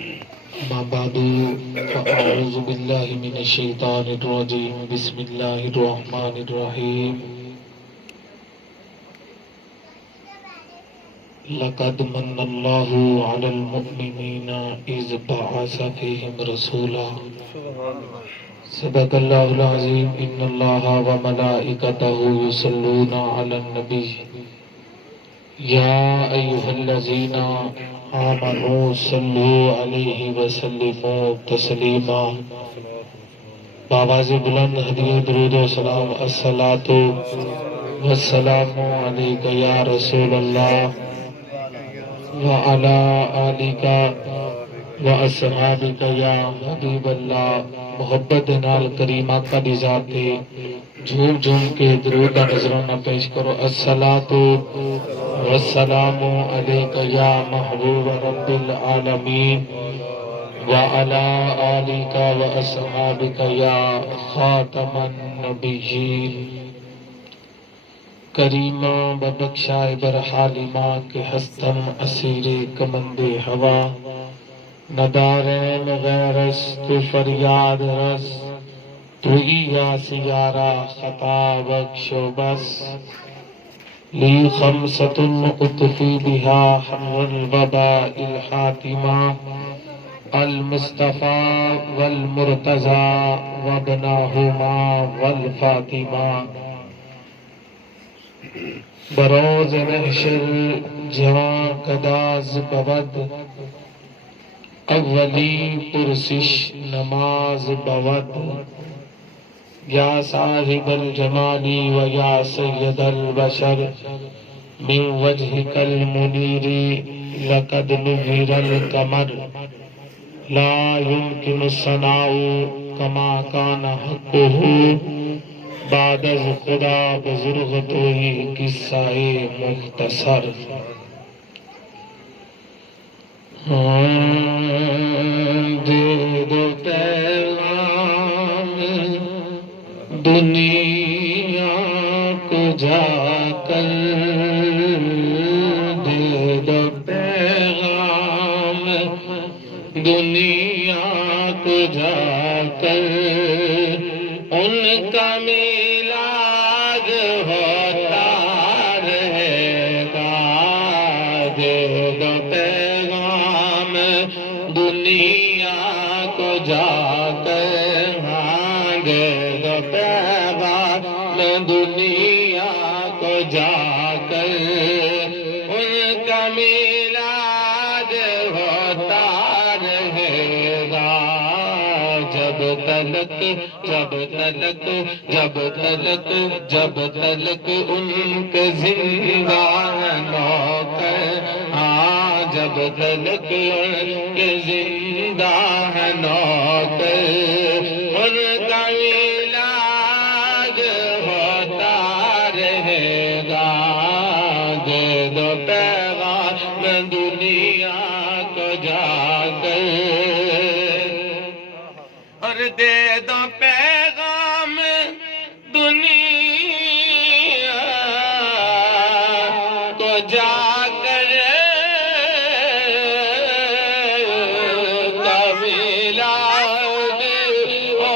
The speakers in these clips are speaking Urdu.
ما بعد فأعوذ بالله من الشيطان الرجيم بسم الله الرحمن الرحيم لقد من الله على المؤمنين إذ بعث فيهم رسولا صدق الله العظيم إن الله وملائكته يصلون على النبي يا أيها الذين آمنوا صلوا عليه وسلموا تسلیما بآواز بلند ہدیہ درود و سلام الصلاۃ والسلام علیک یا رسول اللہ وعلی آلک واصحابک یا حبیب اللہ. محبت نال کریم آقا دی ذات تے جھوم جھوم کے درود دا نذرانہ پیش کرو. الصلاۃ والسلام علیک یا محبوب رب العالمین وعلی آلک واصحابک یا خاتم النبیین. کریمہ ببخشائے برحالیمہ کے ہستم اسیر کمند ہوا ندارین غیرس تو فریاد رس تو یا سیارہ خطا بخش و بس لی خمسۃ اطفی بہا حر الوباء الحاتمہ المصطفیٰ والمرتضیٰ وابناہما والفاطمہ. بروز محشر جہاں کداز بود اولی پرسش نماز بود یا صاحب الجمال و یا سید البشر من وجهک المنیر لقد نور القمر لا يمكن الثناء كما كان حقه بعد از خدا بزرگ توئی قصہ مختصر. دے دو پیغام دنیا کو جا کر دے دو پیغام دنیا کو جا کر ان کا میلاد ہوتا رہے گا. دے دو پیغام دنیا کو جا کر ہاں دے دو پیغام دنیا کو جا کر ان کا میلاد ہوتا رہے گا. جب تلک ان کے زندہ نوکر ہاں جب تلک ان کے زندہ نوکر ان کا میلاد ہوتا رہے گا. دے دو پیغام دنیا کو جا کر اور دے دو پیغام دنیا کو جا کر میلاد ہوتا رہے گا.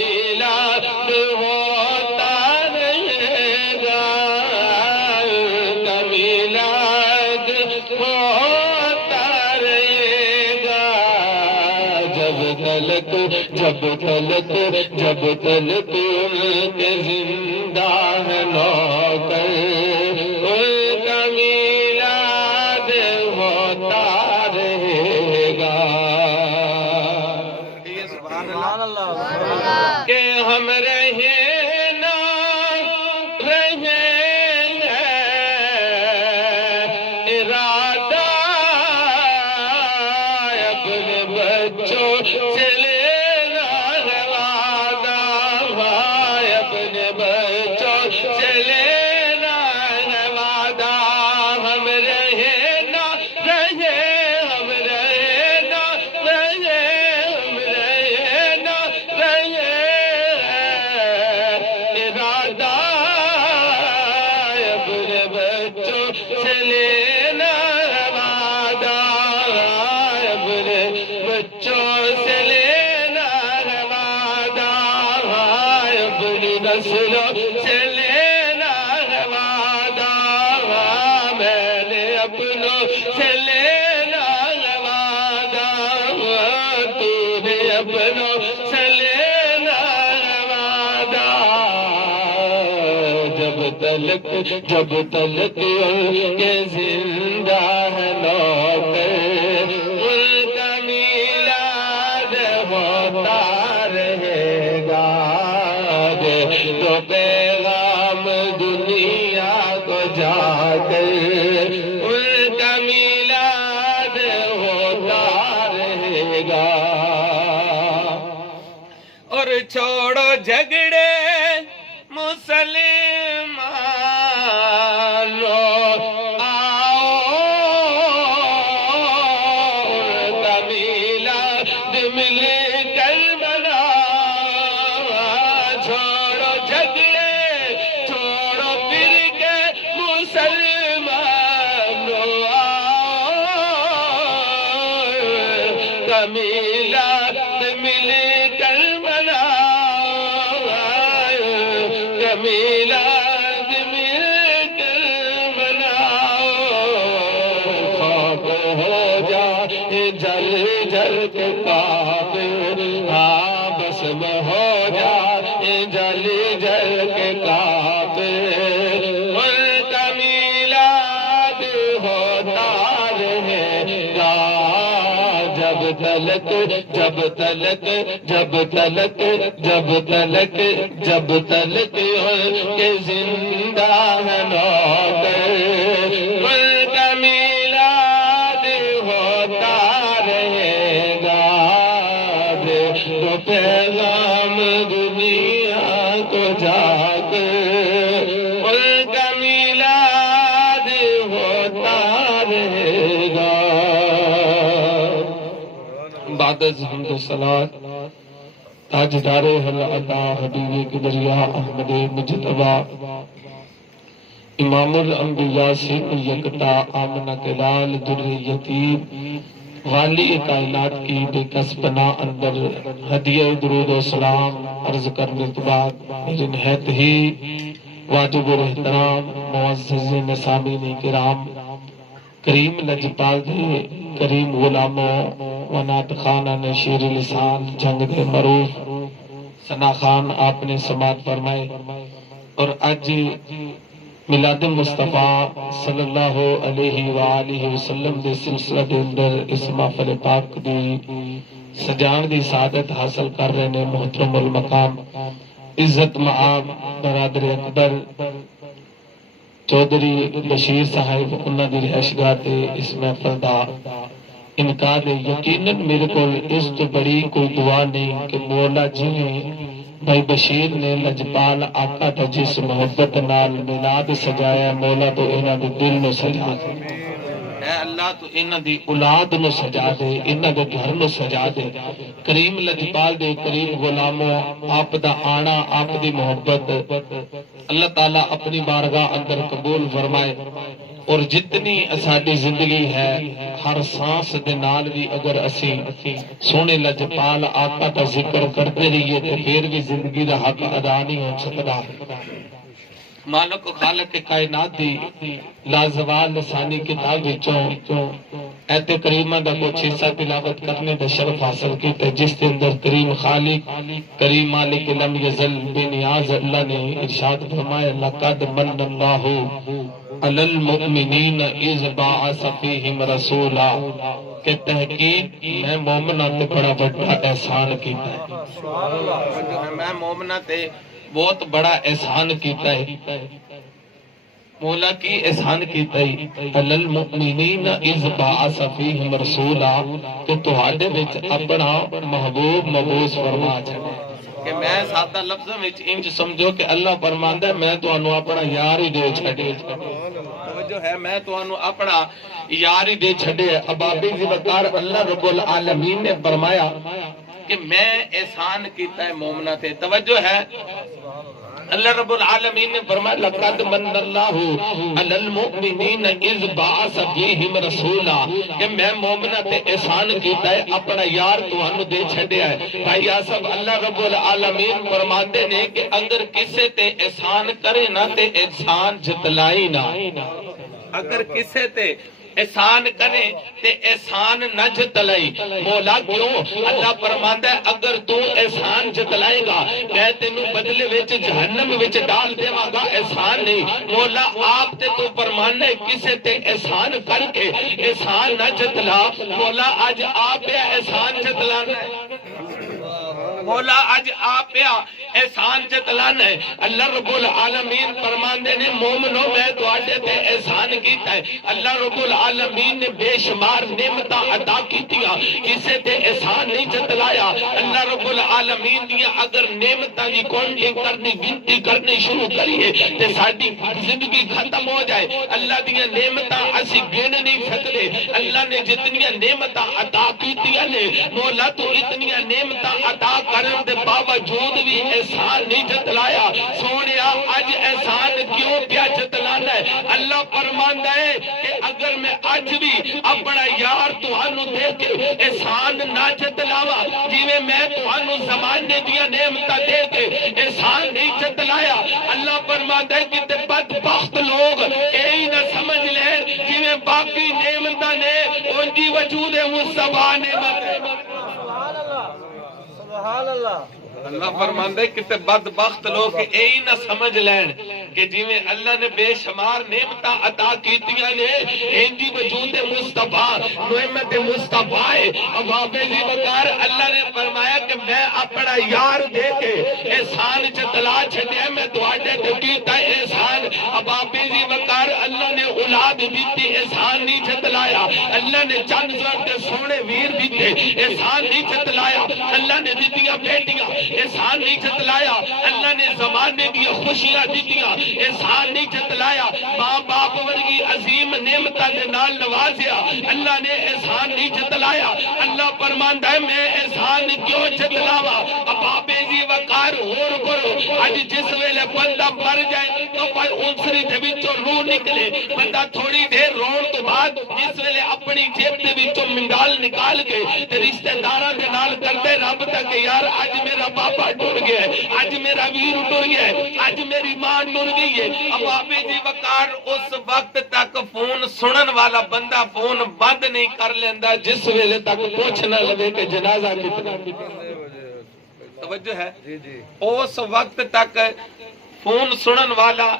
میلاد ہوتا رہے گا. میلاد ہوتا رہے گا. جب تلک ان کے زندہ نوکر ان کا میلاد ہوتا رہے گا. کہ ہم رہے نہ رہے ارادہ اپنے بچوں سے لینا ہے وعدہ. اپنے بچوں سے سے لینا وعدہ اپنے بچوں سے لینا وعدہ اپنی نسلوں سے لینا وعدہ میں نے اپنوں سے لینا وعدہ تو نے اپنوں سے لینا وعدہ جب تلک ان کے زندہ ہے نوکر ان کا میلاد ہوتا رہے گا تو پیغام دنیا کو جا کر ان کا میلاد ہوتا رہے گا اور چھوڑو جھگڑے مسلمانوں آؤ ان کا میلاد مل کر مناؤ چھوڑو جھگڑے چھوڑو فرقے مسلمانوں آؤ کا میلاد مل کر میلاد مل کر مناؤ خواب ہو جائے جل جل کے کعبے بسم ہو جائے جل جل کے کعبے ان کا میلاد ہوتا رہے گا جب تلک جب تلک جب تلک جب تلک جب تلک ان کے زندہ ہے نوکر ان کا میلاد ہوتا رہے گا تو پیغام دنیا کو جا کر ان کا میلاد ہوتا رہے گا بعد از حمد و صلات تاجدار العطا حبیب کبریا احمد مجتبی امام الانبیاء سین یکتا آمنہ کے لال در یتیم والی کائنات کی بے کس پناہ اندر ہدیہ درود و سلام عرض کرنے کے بعد میری نہایت ہی واجب احترام معزز نسامین کرام کریم لجپال دے کریم غلاموں ونات خانہ شیر لسان جنگ دے معروف ثنا خان آپ نے سماعت فرمائے اور آج میلاد مصطفیٰ صلی اللہ علیہ وآلہ وسلم دے سلسلہ دے اندر اس محفل پاک دی سجان دی سعادت حاصل کر رہے نے محترم المقام عزت معاب برادر اکبر چودھری بشیر صاحب انہاں دی رہائشگاہ تے اس محفل دا انقاد یقیناً میرے کو اس تو بڑی کوئی دعا نہیں کہ مولا جی بھائی بشیر نے لجپال آقا تا جس محبت نال میلاد سجایا مولا تو انہاں دے دل نو سجا دے اے اللہ تو انہاں دی اولاد نو سجا دے انہاں دے گھر نو سجا دے کریم لجپال دے کریم غلاموں آپ دا آنا آپ دی محبت اللہ تعالیٰ اپنی بارگاہ اندر قبول فرمائے اور جتنی اساڈی زندگی ہے ہر سانس دے نال بھی اگر اسی سونے لجپال آقا دا ذکر کرتے رہیے تو پھر بھی زندگی دا حق ادا نہیں ہو سکتا مالک و خالق کائنات دی لازوال لسانی کتاب وچوں ایت کریمہ دا کچھ حصہ تلاوت کرنے دا شرف حاصل کیتا جس کے اندر کریم خالق کریم مالک لم یزل بے نیاز اللہ نے ارشاد فرمایا لقد من اللہ علی المؤمنین اذ بعث فیہم رسولا کہ تحقیق میں مومنہ تے بڑا بڑا احسان کیتا ہے میں مومنہ تے بہت بڑا احسان کیتا ہے مولا کی احسان کیتا ہے علی المؤمنین اذ بعث فیہم رسولا کہ تہاڈے وچ اپنا محبوب مبعوث فرما چھڈے کہ میں سادہ لفظوں وچ انج سمجھو کہ اللہ فرماندا ہے میں تانوں اپنا یار ہی دے چھڈے توجہ ہے میں تانوں اپنا یار ہی دے چھڈے ابابی ذی وقار اللہ رب العالمین نے فرمایا کہ میں احسان کیتا ہے مومنہ تے توجہ ہے اللہ رب العالمین نے فرمایا لقد من اللہ علی المؤمنین اذ بعث فیہم رسولا کہ میں مومنہ تے احسان کیتا ہے اپنا یار تانوں دے چھڈیا ہے۔ بھائی آصف اللہ رب العالمین فرماتے نے کہ اگر کسے تے احسان کرے نہ تے احسان جتلائی نہ، اگر کسے تے احسان کرے تے احسان نہ جتلائی۔ مولا کیوں؟ اللہ فرماتا ہے اگر تو احسان جتلائے گا میں تینوں بدلے وچ جہنم وچ ڈال دیواں گا، احسان نہیں۔ مولا آپ تے تو فرمانا ہے کسے تے احسان کر کے احسان نہ جتلا۔ مولا آج آپ احسان جتلانا ہے، مولا آج آپ احسان جتلانا ہے۔ اللہ رب العالمین فرماندے نے مومنو میں تواڈے تے احسان کیتا ہے۔ اللہ رب العالمین نے بے شمار نعمتاں عطا کیتیاں، کسے تے احسان نہیں جتلایا۔ اللہ رب العالمین دیا اگر نعمتاں دی کاؤنٹنگ کرنی گنتی کرنی شروع کریے تے ساڈی زندگی ختم ہو جائے۔ اللہ دیا نعمتاں اسی گن نہیں سکتے۔ اللہ نے جتنی نعمتاں عطا کیتیاں نے مولا تو اتنی نعمتاں عطا کرن دے باوجود بھی احسان نہیں جتلایا۔ سونیا اج احسان کیوں پیا جتلانا ہے؟ اللہ فرماندا ہے کہ اگر میں اج بھی اپنا یار تہانوں دے کے احسان نہ جتلاواں، جویں میں تہانوں زمانے دیاں نعمتاں دے کے احسان نہیں جتلایا، اللہ فرماندا ہے کہ بدبخت لوگ اے نہ سمجھ لیں جویں باقی نعمتاں نے ان دی وجود مصطفیٰ نعمت ہے۔ سبحان اللہ۔ اللہ فرماندا ہے کہ بدبخت لوگ اے نہ سمجھ لین کہ جویں اللہ نے بے شمار نعمتاں عطا کیتیاں نے ان دی وجود مصطفیٰ نعمت مصطفیٰ ابابِ ذی وقار اللہ نے فرمایا کہ میں اپنا یار دے کے احسان جتلا چھڈیا، میں تواڈے تے کیتا احسان۔ ابابِ ذی وقار اللہ نے اولاد دیتی احسان نہیں جتلایا، اللہ نے چند زر تے سونے ویر دیتے احسان نہیں جتلایا، اللہ نے دیتیاں بیٹیاں احسان نہیں جتلایا، اللہ نے زمانے دی خوشیاں دیتیاں احسان نہیں جتلایا، ماں باپ ورگی عظیم نعمتاں دے نال نوازیا، اللہ نے احسان نہیں جتلایا۔ اللہ فرماندا ہے میں احسان کیوں جتلاواں؟ ابابِ ذی وقار غور کرو، اج جس ویلے بندہ مر جائے تو کوئی انسری دے وچوں روح نکلے، بندہ تھوڑی دیر رون تو بعد جس ویلے اپنی جیب دے وچوں منگال نکال کے تے رشتہ داراں دے نال کردے رب تک یار اج میرا بابا ٹر گیا ہے، اج میرا ویر ٹر گیا ہے، اج میری ماں ٹر گئی ہے۔ ابابِ ذی وقار اس وقت تک فون سنن والا بندہ فون بند نہیں کر لیندا جس ویلے تک پوچھ نہ لوے کہ جنازہ کتنا۔ توجہ ہے؟ اس وقت تک فون سنن والا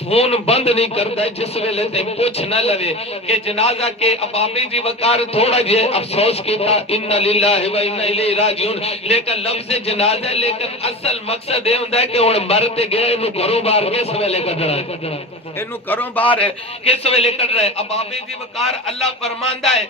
فون بند نہیں کرتا ہے جس ویلے تے پوچھ نہ لوے کہ جنازہ کے۔ ابابِ ذی وقار تھوڑا جے افسوس کیتا ان للہ و انا الیہ راجعون، لیکن لفظ جنازہ لیکن اصل مقصد یہ ہوندا ہے کہ ہن مرتے گئے اینو گھروں باہر کس ویلے کڈنا ہے، اینو گھروں باہر کس ویلے کڈنا ہے۔ ابابِ ذی وقار اللہ فرماندا ہے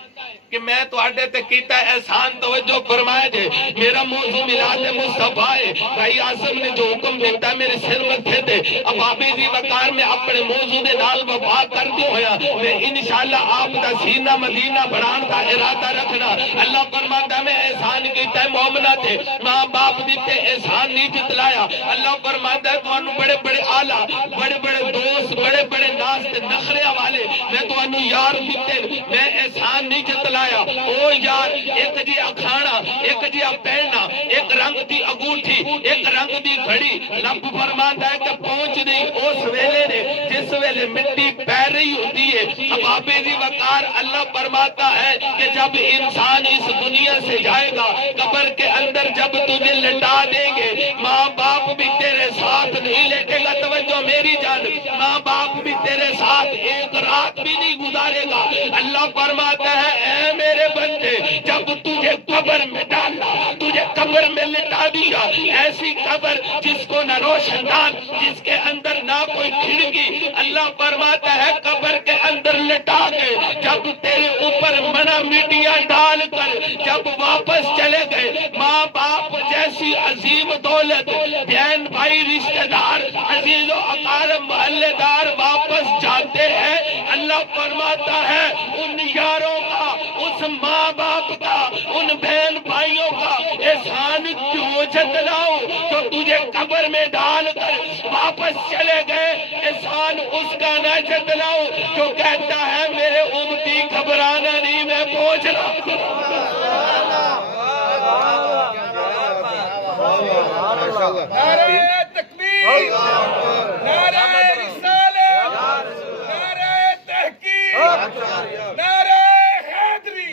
کہ میں تواڈے تے کیتا احسان، توجہ فرمایا جے میرا موضوع میلاد مصطفیٰ ہے۔ بھائی آصف نے جو حکم دیتا ہے میرے سر متھے تے ابابِ ذی وقار میں اپنے موضوع دے نال وفا کر دے ہویا میں انشاءاللہ آپ دا سینہ مدینہ بڑھان دا ارادہ رکھنا۔ اللہ فرماندا میں احسان کیتا ہے مومنہ تے، ماں باپ دیتے احسان نہیں جتلایا۔ اللہ فرماندا ہے تانوں بڑے بڑے آلہ، بڑے بڑے دوست، بڑے بڑے ناس تے نخرے والے میں تانوں یار دیتے، میں احسان نہیں جتلایا۔ او یار ایک جی کھانا، ایک جی پہننا، ایک رنگ دی انگوٹھی، ایک رنگ دی گھڑی، رب فرماندا ہے کہ پہنچ نہیں اس ویلے نے جس ویلے مٹی پہ رہی ہوتی ہے۔ ابابِ ذی وقار اللہ فرماتا ہے کہ جب انسان اس دنیا سے جائے گا قبر کے اندر جب تجھے لٹا دیں گے ماں باپ بھی تیرے ساتھ نہیں لیٹے گا۔ توجہ میری جان، ماں باپ بھی تیرے ساتھ ایک رات بھی نہیں گزارے گا۔ اللہ فرماتا ہے اے میرے بندے جب تجھے قبر میں ڈالا، تجھے قبر میں لٹا دیا، ایسی قبر جس کو نہ روشن دان، جس کے اندر نہ کوئی کھڑکی، اللہ فرماتا ہے قبر کے اندر لٹا کے جب تیرے اوپر منا میٹیاں ڈال کر جب واپس چلے گئے، ماں باپ جیسی عظیم دولت، بہن بھائی رشتہ دار عزیز و اقارب محلے دار واپس جاتے ہیں، اللہ فرماتا ہے ان یاروں کا، اس ماں باپ کا، ان بہن بھائیوں کا احسان کیوں جتلاؤ جو تجھے قبر میں ڈال کر واپس چلے گئے، احسان اس کا نہ جتلاؤ جو کہتا ہے میرے امتی گھبرانا نہیں، میں پہنچ رہا نعرہ تکبیر، نعرہ رسالت، نعرہ تحقیق، نعرہ حیدری۔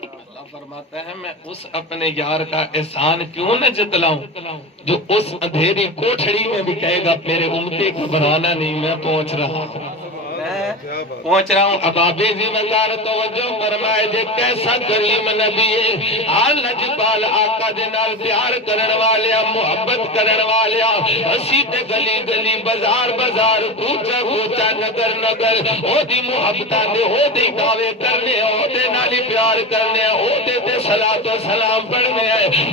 اللہ فرماتا ہے میں اس اپنے یار کا احسان کیوں نہ جتلاؤں جو اس اندھیری کوٹھڑی میں بھی کہے گا میرے امتی گھبرانا نہیں، میں پہنچ رہا ہوں، پہنچ رہا ہوں۔ اب آپ بھی وقار توجہ فرمائے جے کیسا کریم نبی ہے، آن لجپال آقا دے نال پیار کرن والیا، محبت کرن والیا، اسی تے گلی گلی بازار بازار کوچا کوچا نگر نگر او دی محبتاں دے او دی دعوے کرنے، او دے نال ہی پیار کرنے، او دے تے صلاۃ و سلام پڑھنے،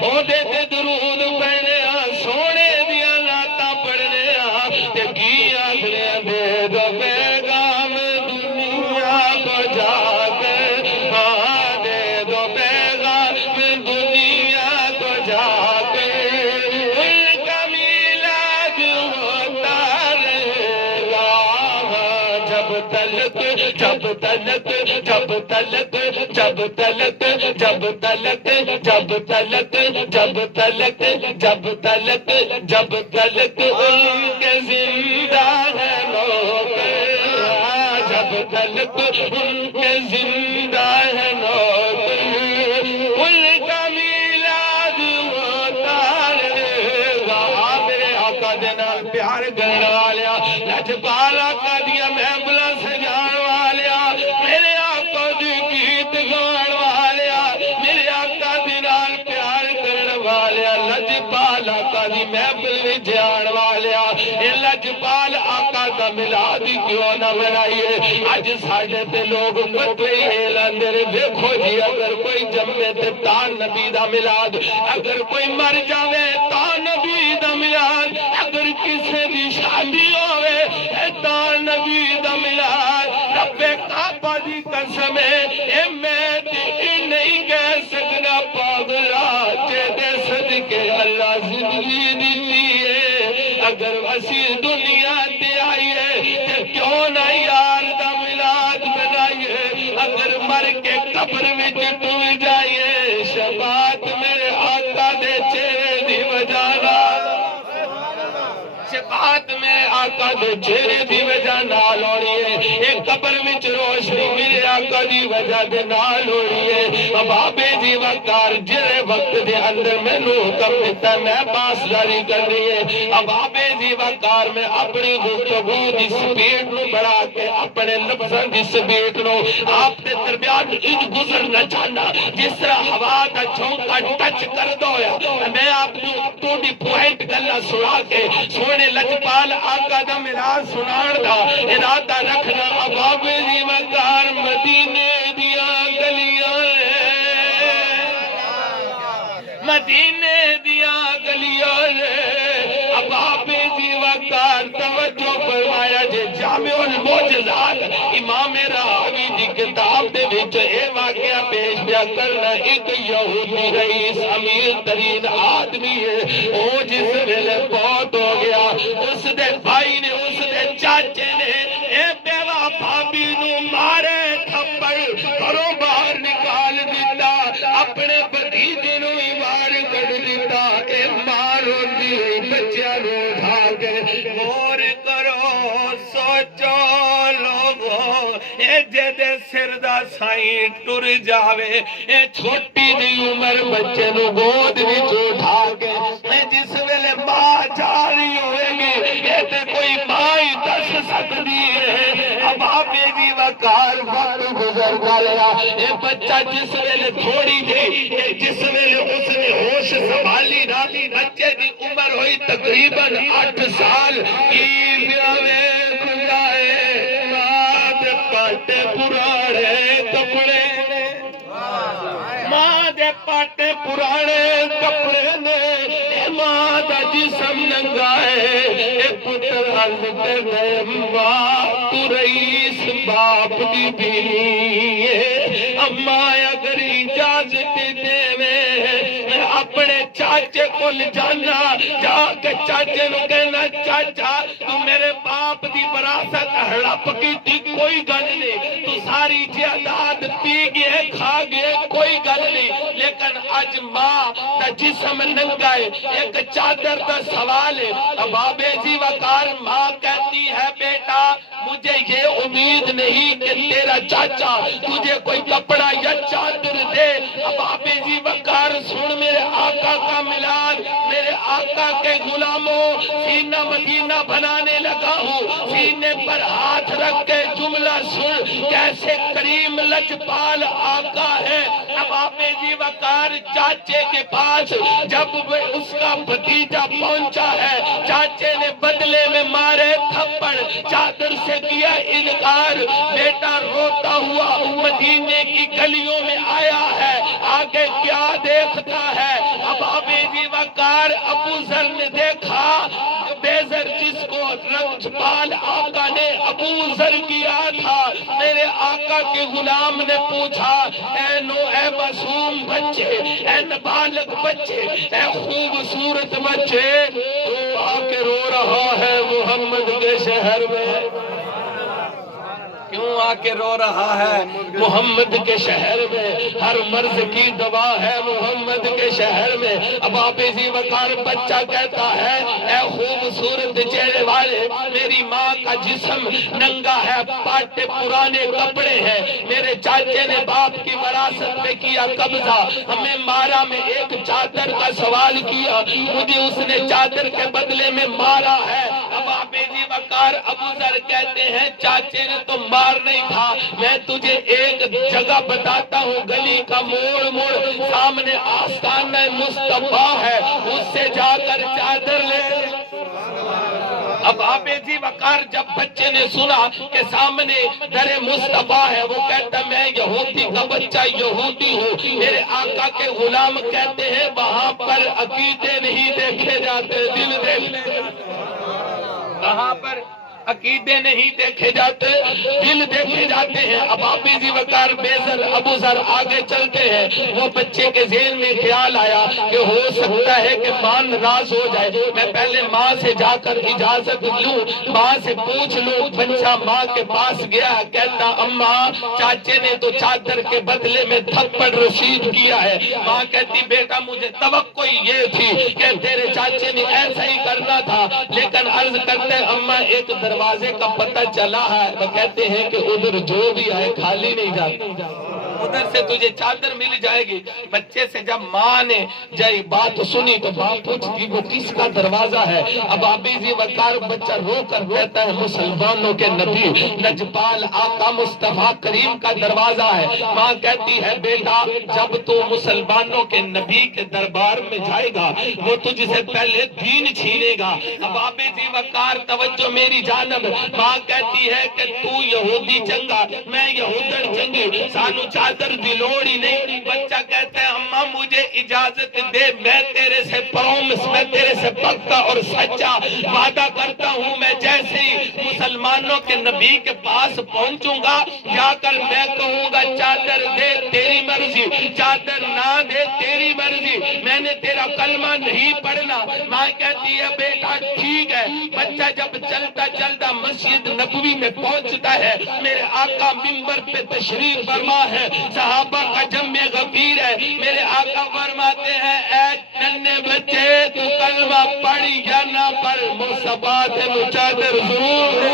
او دے تے درود پڑھنے، سونے دیاں نعتاں پڑھنے، تے کی آکھنے دے دو پیغام دنیا کو جا کے، ہاں دے دو پیغام دنیا کو جا کے، ان کا میلاد ہوتا رہے گا جب تلک جب تلک جب تلک جب تلک جب تلک جب تلک جب تلک جب تلک جب تلک ان کے زندہ ہے لوگ، جب تلک ان کے زندہ ہے لوگ، ان کا میلاد ہوتا رہے گا۔ میرے آقا دے نال پیار کرنے والیا، لجپال آقا دیا محفلاں سجان والیا، میرے آقا دی گیت گاؤن والیا، میرے آقا دے نال پیار کرنے والیا، لجپال آقا دی محفل وچ آن والیا، اے لجپال آقا دا میلاد کیوں نہ منائیے؟ اج ساڈے تے لوگ مطلے لاندے نے، دیکھو جی اگر کوئی جمے تے تا نبی دا میلاد، اگر کوئی مر جاوے تا نبی دا میلاد، اگر کسے دی شادی ہوئے تا نبی دا میلاد، رب کعبہ دی قسم ہے اے میں تے نہیں کہہ سکنا پاگلا جے دے صدقے اللہ زندگی دیتی ہے، اگر اسی دنیا تے آئیے تے کیوں نہ یار دا میلاد منائیے، اگر مر کے قبر وچ ٹر جائیے، شفاعت میرے آقا دے چہرے دی وجہ نال، شفاعت میرے آقا دے چہرے دی وجہ نال ہونی ہے، ایک قبر وچ روشنی میرے آقا دی وجہ دے نال ہونی ہے۔ اب آبے جی وقار جرے وقت دے اندر میں نو حکم دیتا میں پاسداری کرنی ہے، اب آبے جی وقار میں اپنی گفتگو دی سپیٹ نو بڑھا کے اپنے لفظاں دی سپیٹ نو آپ دے درمیان انج گزرنا چاہنا جس طرح ہوا دا جھونکا ٹچ کر دو یا میں آپ کو توڑی پوائنٹ گلہ سنا کے سونے لجپال آقا دا میلاد سنان دا ارادہ رکھنا۔ اب آبے جی وقار مدینے دیا گلیاں مدینے دیا گلیاں اب آبے جی وقار توجہ فرمایا جے جامع المعجزات امام راوی دی کتاب دے وچ اے واقعہ پیش پیا کرنا، ایک یہودی رئیس امیر ترین آدمی ہے، وہ جس ویلے بہت ہو گیا، اس دے بھائی نے اس دے چاچے نے اے بیوہ بھابی نو مارے تھپڑ گھروں باہر نکال دیتا، اپنے بھتیجے نو ہی مار کر دیتا، اے مار ہوندی ہوئی بچیاں نو اٹھا کے غور کرو سوچو لوگو، اے جدے سر دا سائیں ٹر جاوے، اے چھوٹی دی عمر بچے نو گود وچ اٹھا کے میں جس ویلے ماں جا رہی ہوئے گی اے تے کوئی ماں ہی دس سکتی ہے۔ اب آبے جی وقار وقت گزر گیا، اے بچہ جس ویلے تھوڑی جی جس ویلے اس نے ہوش سنبھالی نا، بچے دی عمر ہوئی تقریباً 8 سال کی بیاوے کھلائے ماں دے پاٹے پرانے کپڑے، ماں دے پاٹے پرانے کپڑے نے، ماں دا جسم ننگا ہے، اے پتر حل تے گئے ماں تو رئیس باپ دی بیوی ہے، اماں اگر اجازت دے میں اپنے چاچے کو لے جانا، جا کے چاچے نو کہنا چاچا تو میرے باپ دی وراثت ہڑپ کی تھی، کوئی گل نہیں، تو ساری جائیداد پی گئے کھا گئے کوئی گل نہیں، لیکن اج ماں دا جسم ننگا ہے، ایک چادر دا سوال ہے۔ اب بابے جی وقار ماں کہتی ہے بیٹا مجھے یہ امید نہیں کہ تیرا چاچا تجھے کوئی کپڑا یا چادر دے۔ اب بابے جی وقار سن میرے آقا کا ملاد، میرے آقا کے غلاموں سینہ مدینہ بنانے لگا ہوں، سینے پر ہاتھ رکھ کے جملہ سن کیسے کریم لجپال آقا ہے۔ اب بابے جی وقار چاچے کے پاس جب اس کا بھتیجا پہنچا ہے، چاچے نے بدلے میں مارے تھپڑ، چادر سے کیا انکار، بیٹا روتا ہوا مدینے کی گلیوں میں آیا ہے، آگے کیا دیکھتا ہے؟ اب ابھی بھی وقار ابو ذر نے دیکھا، بیزر جس کو لجپال آقا نے ابو ذر کیا تھا، میرے آقا کے غلام نے پوچھا اے معصوم بچے، اے نابالغ بچے، اے خوبصورت بچے، تو آ کے رو رہا ہے محمد کے شہر میں؟ کیوں آ کے رو رہا ہے محمد کے شہر میں؟ ہر مرض کی دوا ہے محمد کے شہر میں۔ اب آپ اسی وقار بچہ کہتا ہے اے خوبصورت چہرے والے، میری ماں کا جسم ننگا ہے، پاٹے پرانے کپڑے ہیں، میرے چاچے نے باپ کی وراثت پہ کیا قبضہ، ہمیں مارا میں ایک چادر کا سوال کیا، مجھے اس نے چادر کے بدلے میں مارا ہے۔ اب آپ اسی وقار ابو ذر کہتے ہیں چاچے نے تو مار نہیں تھا، میں تجھے ایک جگہ بتاتا ہوں، گلی کا موڑ موڑ سامنے آستانہ مصطفیٰ ہے، اس سے جا کر چادر لے۔ اب آبے جی وقار جب بچے نے سنا کہ سامنے در مصطفیٰ ہے، وہ کہتا میں یہودی کا بچہ یہودی ہوں، میرے آقا کے غلام کہتے ہیں وہاں پر عقیدے نہیں دیکھے جاتے، دل دیکھتے، وہاں پر عقیدے نہیں دیکھے جاتے، دل دیکھے جاتے ہیں۔ اب آبی جی وقار بیزر ابو ذر آگے چلتے ہیں، وہ بچے کے ذہن میں خیال آیا کہ ہو سکتا ہے کہ ماں ناراض ہو جائے، میں پہلے ماں سے جا کر اجازت لوں، ماں سے پوچھ لوں۔ بچہ ماں کے پاس گیا، کہتا اماں چاچے نے تو چادر کے بدلے میں تھپڑ رسید کیا ہے۔ ماں کہتی بیٹا مجھے توقع یہ تھی کہ تیرے چاچے نے ایسا ہی کرنا تھا، لیکن عرض کرتے اماں ایک دروازے کا پتہ چلا ہے، وہ کہتے ہیں کہ ادھر جو بھی آئے خالی نہیں جاتا، ادھر سے تجھے چادر مل جائے گی۔ بچے سے جب ماں نے جب بات سنی تو ماں پوچھتی وہ کس کا دروازہ ہے؟ اب آبی جی وقار بچہ رو کر کہتا ہے مسلمانوں کے نبی لجپال آقا مصطفیٰ کریم کا دروازہ ہے۔ ماں کہتی ہے بیٹا جب تو مسلمانوں کے نبی کے دربار میں جائے گا وہ تجھ سے پہلے دین چھینے گا۔ اب آبی جی وقار توجہ میری جانب، ماں کہتی ہے کہ تو یہودی چنگا میں یہودن چنگی، سانو چادر دی لوڑ ہی نہیں۔ بچہ کہتا ہے اماں مجھے اجازت دے، میں تیرے سے پرومس، میں تیرے سے پکا اور سچا وعدہ کرتا ہوں، میں جیسے ہی مسلمانوں کے نبی کے پاس پہنچوں گا جا کر میں کہوں گا چادر دے تیری مرضی، چادر نہ دے تیری مرضی، میں نے تیرا کلمہ نہیں پڑھنا۔ ماں کہتی ہے بیٹا ٹھیک ہے۔ بچہ جب چلتا چلتا مسجد نبوی میں پہنچتا ہے، میرے آقا منبر پہ تشریف فرما ہے، صحابہ کا جمع غفیر ہے، میرے آقا فرماتے ہیں اے ننھے بچے تو کلمہ پڑھ یا نہ پڑھ مصطفیٰ تینو چادر ضرور دے،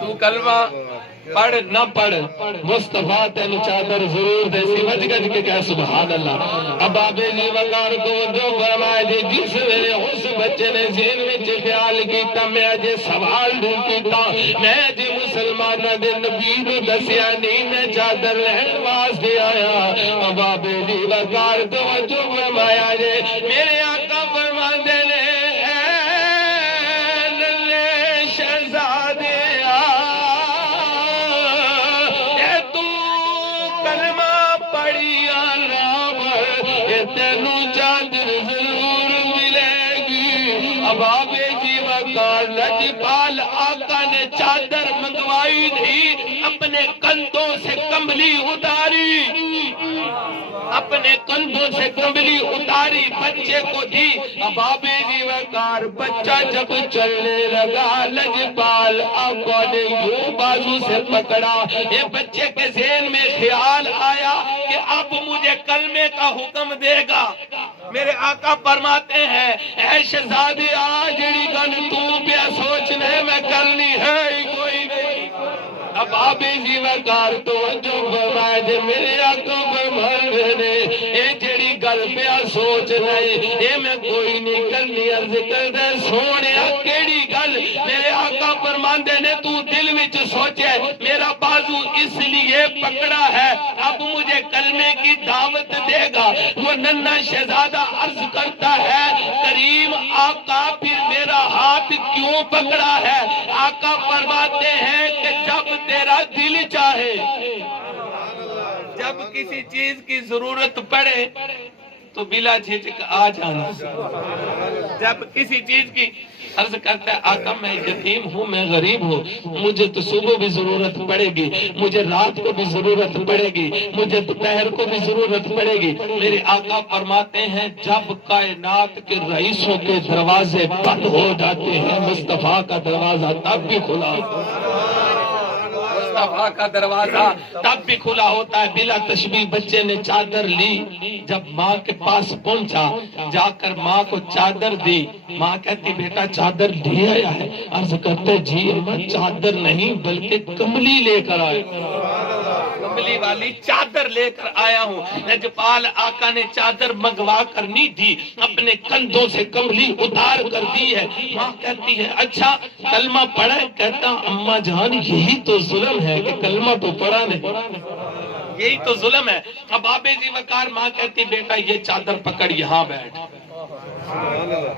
تو کلمہ پڑھ نہ پڑھ مصطفیٰ تینو چادر ضرور دے۔ سمجھ گج کے کہہ سبحان اللہ۔ اب آبے جی وقار کو جو فرمائے دے جس ویلے اس بچے نے ذہن میں خیال کیتا میں اجے سوال ڈھونڈ کیتا، میں اجے مسلمانہ دے نبی نو دسیا نہیں، میں چادر لہن واسطے آیا۔ اب آبے جی وقار کو جو فرمایا دے میرے آقا فرماندے نے لجپال آقا نے چادر منگوائی نہیں، اپنے کندھوں سے کملی اتاری، اپنے کندھوں سے کمبلی اتاری بچے کو دی. اباب جی وقار بچہ جب چلنے لگا لجپال آقا نے یوں بازو سے پکڑا. یہ بچے کے ذہن میں خیال آیا کہ اب مجھے کلمے کا حکم دے گا. میرے آقا فرماتے ہیں اے شہزادی جڑی گل تو پیا سوچنے میں کرنی ہے ہی کوئی نہیں. اب آبی جی وقار توجہ فرمائے جے میرے آقا فرمائے نے اے جڑی گل پیا سوچ رہے اے میں کوئی نہیں کرنی. عرض کر دے سونے کیڑی گل. میرے آقا فرماندے نے تو دل وچ سوچے میرا بازو اس لیے پکڑا ہے اب مجھے کلمے کی دعوت دے گا. وہ ننھا شہزادہ عرض کرتا ہے کریم آقا پھر میرا ہاتھ کیوں پکڑا ہے؟ آقا فرماتے ہیں کہ جب تیرا دل چاہے جب کسی چیز کی ضرورت پڑے تو بلا جھجک آ جانا. جب کسی چیز کی عرض کرتا ہے آقا میں یتیم ہوں میں غریب ہوں مجھے تو صبح بھی ضرورت پڑے گی مجھے رات کو بھی ضرورت پڑے گی مجھے دوپہر کو بھی ضرورت پڑے گی. میرے آقا فرماتے ہیں جب کائنات کے رئیسوں کے دروازے بند ہو جاتے ہیں مصطفیٰ کا دروازہ تب بھی کھلا مصطفیٰ کا دروازہ تب بھی کھلا ہوتا ہے. بلا تشبیہ بچے نے چادر لی جب ماں کے پاس پہنچا جا کر ماں کو چادر دی. ماں کہتی بیٹا چادر لے آیا ہے؟ عرض کرتے جی اماں چادر نہیں بلکہ کملی لے کر آئے کملی والی چادر لے کر آیا ہوں. لجپال آقا نے چادر منگوا کر نہیں دی اپنے کندھوں سے کملی اتار کر دی ہے. ماں کہتی ہے اچھا کلمہ پڑھا ہے؟ کہتا اماں جان یہی تو ظلم ہے کہ کلمہ تو پڑھا نہیں یہی تو ظلم ہے. اب آبے جی وقار ماں کہتی بیٹا یہ چادر پکڑ یہاں بیٹھ.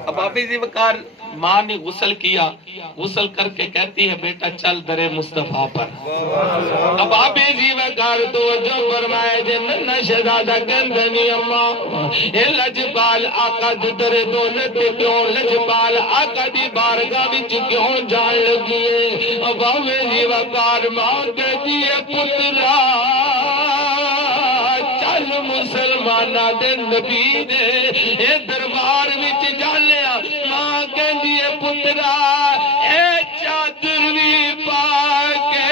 اب آبے جی وقار ماں نے غسل کیا غسل کر کے کہتی ہے بیٹا چل درے مصطفیٰ پر. اب آبے جی وقار توجہ فرمائے جنہ شہزادہ کہندنی اماں اے لجپال آقا دی درے دولت کیوں لجپال آقا دی بارگاہ وچ کیوں جان لگی ہے؟ اب آبے جی وقار ماں کہتی ہے پترا چل مسلمانہ دے نبی دے اے دربار وچ جانیا. ماں کہندی ہے پترا اے چادر بھی پا کے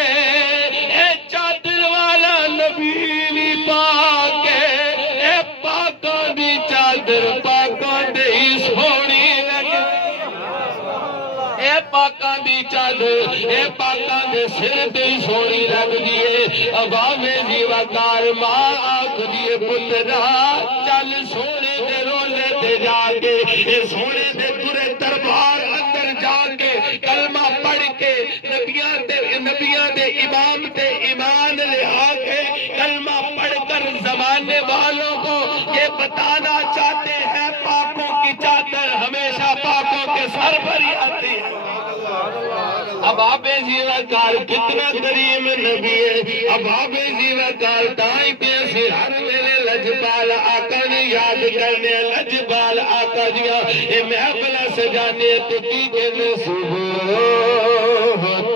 اے چادر والا نبی بھی پا کے اے پاکاں دی چادر پاکاں دے ہی سونی لگے اے پاکاں دی چادر اے پاکاں دے سر تے ہی سونی لگ دیے. اب آوے جی وقار ماں آکھ دیے پترا چل سونے دے رولے تے جا کے اے سونے دے ترے دربار اندر جا کے کلمہ پڑھ کے نبیاں دے امام تے ایمان لے آ کے کلمہ پڑھ کر زمانے والوں کو یہ بتانا چاہتے ہیں پاکوں کی چادر ہمیشہ پاکوں کے سر پر ہی آتی ہے. اب آبے جی وقار کتنا کریم نبی ہے. اب آبے جی وقار تائیں پہ سے ہر ویلے لجپال آقا نے یاد کرنے لجپال آقا دیا اے محفلہ سجانے تو کی کہنے صبح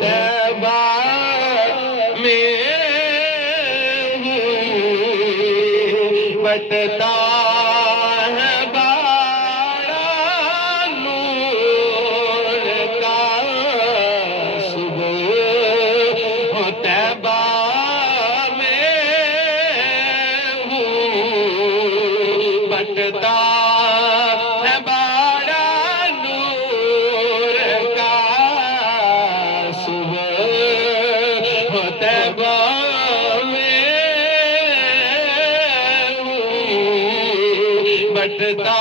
طیبہ میں بٹتا بٹتا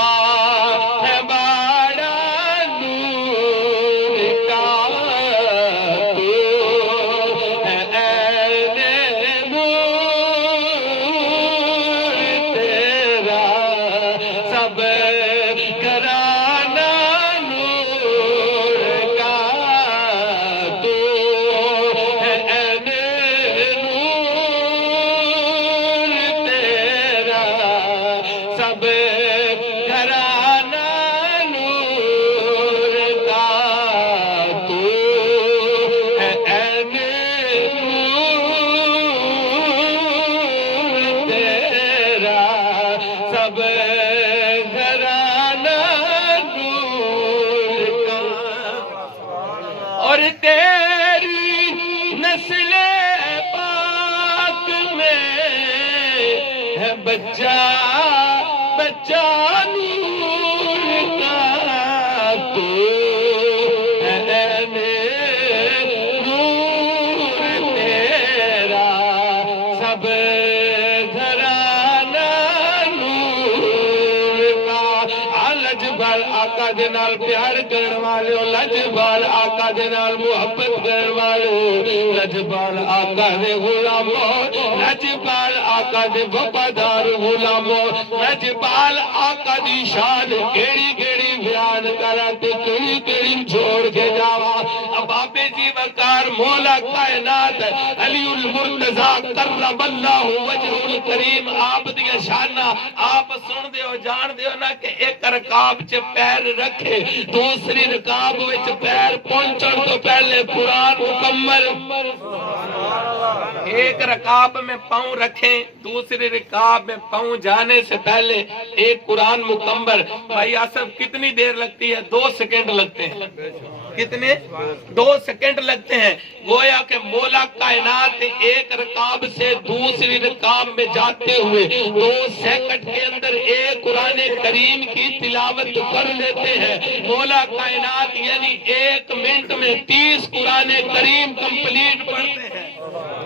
ہے بڑا نور کا تو ہے عین نور تیرا سب گھرانہ نور کا تو ہے عین نور تیرا سب اور تیری نسل پاک میں ہے بچہ بچہ نور کا تو ہے نور تیرا سب گھرانہ نور کا لجبال آقا دے نال پیار کرن والے لجبال آقا دے نال محبت کرن والے لجبال آقا دے غلاموں لجبال آقا دے وفادار غلاموں لجبال آقا دی شان کیڑی کیڑی بیان کرا تے کیڑی کیڑی چھوڑ کے جاوا اباب جی وقار مولا کائنات علی المرتضی کرم اللہ وجہ الکریم آپ دی شانہ آپ سن دے ہو جان دے ہو نا کہ ایک رکاب چ پیر رکھے دوسری رکاب وچ پیر پہنچن تو پہلے قرآن مکمل ایک رکاب میں پاؤں رکھیں دوسری رکاب میں پاؤں جانے سے پہلے ایک قرآن مکمل بھائی آصف کتنی دیر لگتی ہے 2 سیکنڈ لگتے ہیں کتنے 2 سیکنڈ لگتے ہیں گویا کہ مولا کائنات ایک رکاب سے دوسری رکاب میں جاتے ہوئے 2 سیکنڈ کے اندر ایک قرآن کریم کی تلاوت کر لیتے ہیں مولا کائنات یعنی 1 منٹ میں 30 قرآن کریم کمپلیٹ پڑھتے ہیں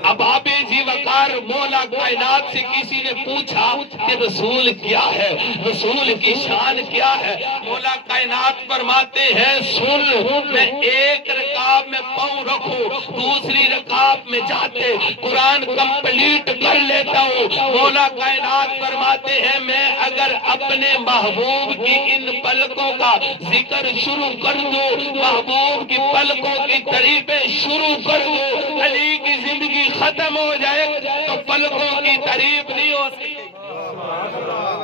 اب آبے جی وقار مولا کائنات سے کسی نے پوچھا کہ رسول کیا ہے رسول کی شان کیا ہے مولا کائنات فرماتے ہیں سن میں ایک رکاب میں پاؤں رکھوں دوسری رکاب میں جاتے قرآن کمپلیٹ کر لیتا ہوں مولا کائنات فرماتے ہیں میں اگر اپنے محبوب کی ان پلکوں کا ذکر شروع کر دوں محبوب کی پلکوں کی تعریفیں شروع کر دوں علی کی زندگی ختم ہو جائے تو پلکوں کی تعریف نہیں ہو سکتی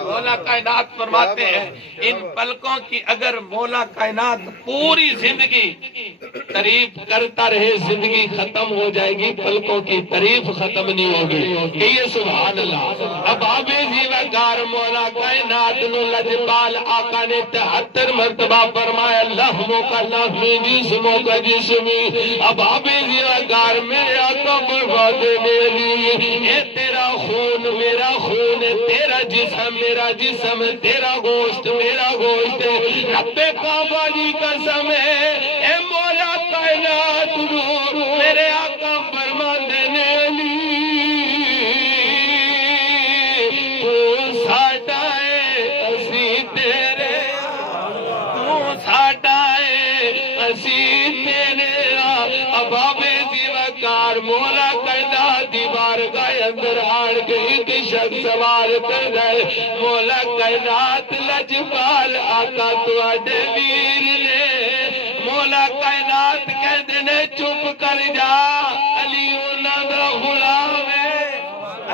مولا کائنات فرماتے ہیں ان پلکوں کی اگر مولا کائنات پوری زندگی تعریف کرتا رہے زندگی ختم ہو جائے گی پلکوں کی تعریف ختم نہیں ہوگی کہ یہ سبحان اللہ اب آبے زیوکار مولا کائنات نو لجبال آقا نے 73 مرتبہ فرمایا لحموں کا لحمی جسموں کا جسمی اب آبے زیوکار میرے آقا فرما دینے لیے اے تیرا خون میرا خون تیرا جسم میرا جسم تیرا گوشت میرا گوشت رب کعبہ جی قسم ہے اے مولا کائنات میرے آقا فرما دینے لی تو ساڈا ہے اسی تیرے تو ساڈا ہے اسی تیرے ابابے دیوکار مولا کائنات دی بارگاہ اندر آڑ گئی کہ شخص سوال کر گئے مولا کائنات لجبال آقا تو آڈے ویر نے مولا کائنات کہتے نے چپ کر جا علی انہاں دا غلام ہے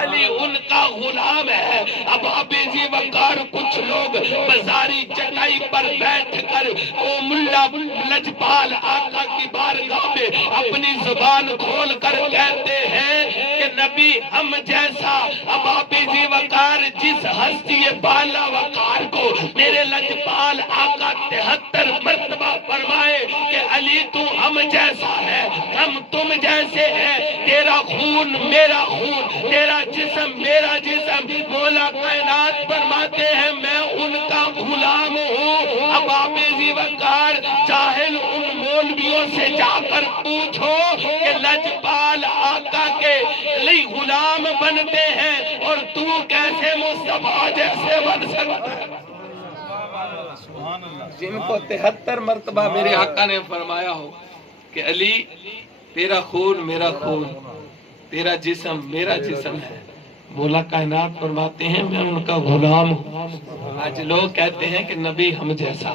علی ان کا غلام ہے اب آبے جی وقار کچھ لوگ بازاری چٹائی پر بیٹھ کر او ملا لجبال آقا کی بارگاہ میں اپنی زبان کھول کر کہتے ہیں کہ نبی ہم جیسا اب آبے جی وقار جس ہستی بالا وقار کو میرے لجبال آقا 73 مرتبہ فرمائے کہ علی تو ہم جیسا ہے ہم تم جیسے ہیں تیرا خون میرا خون تیرا جسم میرا جسم مولا کائنات فرماتے ہیں میں ان کا غلام ہوں اب آبے زی وقار جاہل ان مولویوں سے جا کر پوچھو کہ لجبال آقا کے لیے غلام بنتے ہیں اور تو کیسے مصطفیٰ جیسے بن سکتا ہے جن کو 73 مرتبہ میرے آقا نے فرمایا ہو کہ علی تیرا خون میرا خون تیرا جسم میرا جسم ہے مولا کائنات فرماتے ہیں میں ان کا غلام ہوں آج لوگ کہتے ہیں کہ نبی ہم جیسا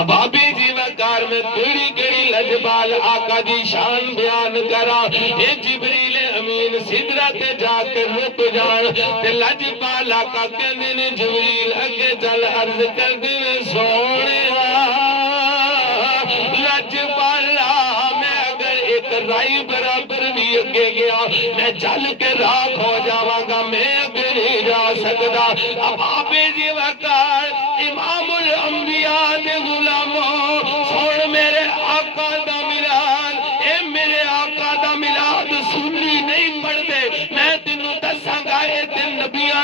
اب آبی جیوکار میں کیڑی کیڑی لجبال آقا دی شان بیان کرا اے جبریل امین سدرت جا کر رک جان تے لجبال آقا کہنے نے جبریل اگے چل عرض کر دے سونے لجبالا میں اگر ایک رائی برابر بھی اگے گیا میں جل کے راکھ ہو جاواں گا میں اگے نہیں جا سکتا اب آبے جی وقار امام الانبیاء دے غلاموں سوڑ میرے آقا دا ملال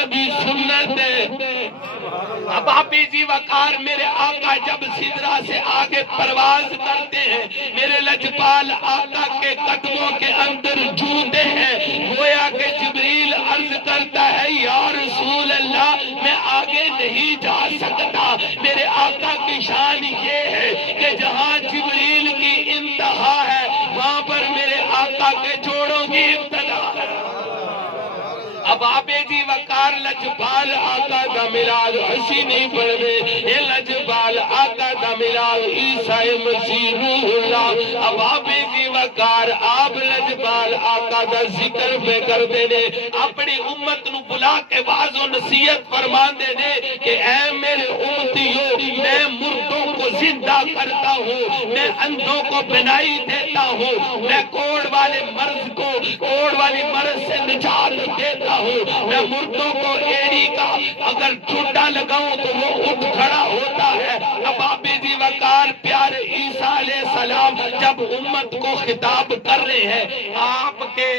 اللہ دی سنت ہے۔ اب آپ جی وقار میرے آقا جب سدرا سے آگے پرواز کرتے ہیں، میرے لجپال آقا کے قدموں کے اندر جوتے ہیں، گویا کہ جبریل عرض کرتا ہے یا رسول اللہ میں آگے نہیں جا سکتا۔ میرے آقا کی شان یہ ہے کہ جہاں جبریل کی انتہا ہے وہاں پر میرے آقا کے جوڑوں کی ابتدا ہے۔ اب آپ جی وقار لجپال آقا دا ملاد ہنسی نہیں پڑھ دے، یہ لجپال آقا دا ملاد عیسیٰ مسیح روح اللہ۔ اب آپ جی وقار آپ لجپال آقا دا ذکر پہ کر دینے، اپنی امت نو بلا کے واعظ و نصیحت فرمان دینے کہ اے میرے امتیوں، میں مردوں کو زندہ کرتا ہوں، میں اندھوں کو بنائی دیتا ہوں، میں کوڑ والے مرض کو کوڑ والی مرض سے نجات دیتا ہوں، میں مردوں کو ایڑی کا اگر چھٹا لگاؤں تو وہ اٹھ کھڑا ہوتا ہے۔ اب آپ جی وقار پیارے عیسیٰ علیہ السلام جب امت کو خطاب کر رہے ہیں، آپ کے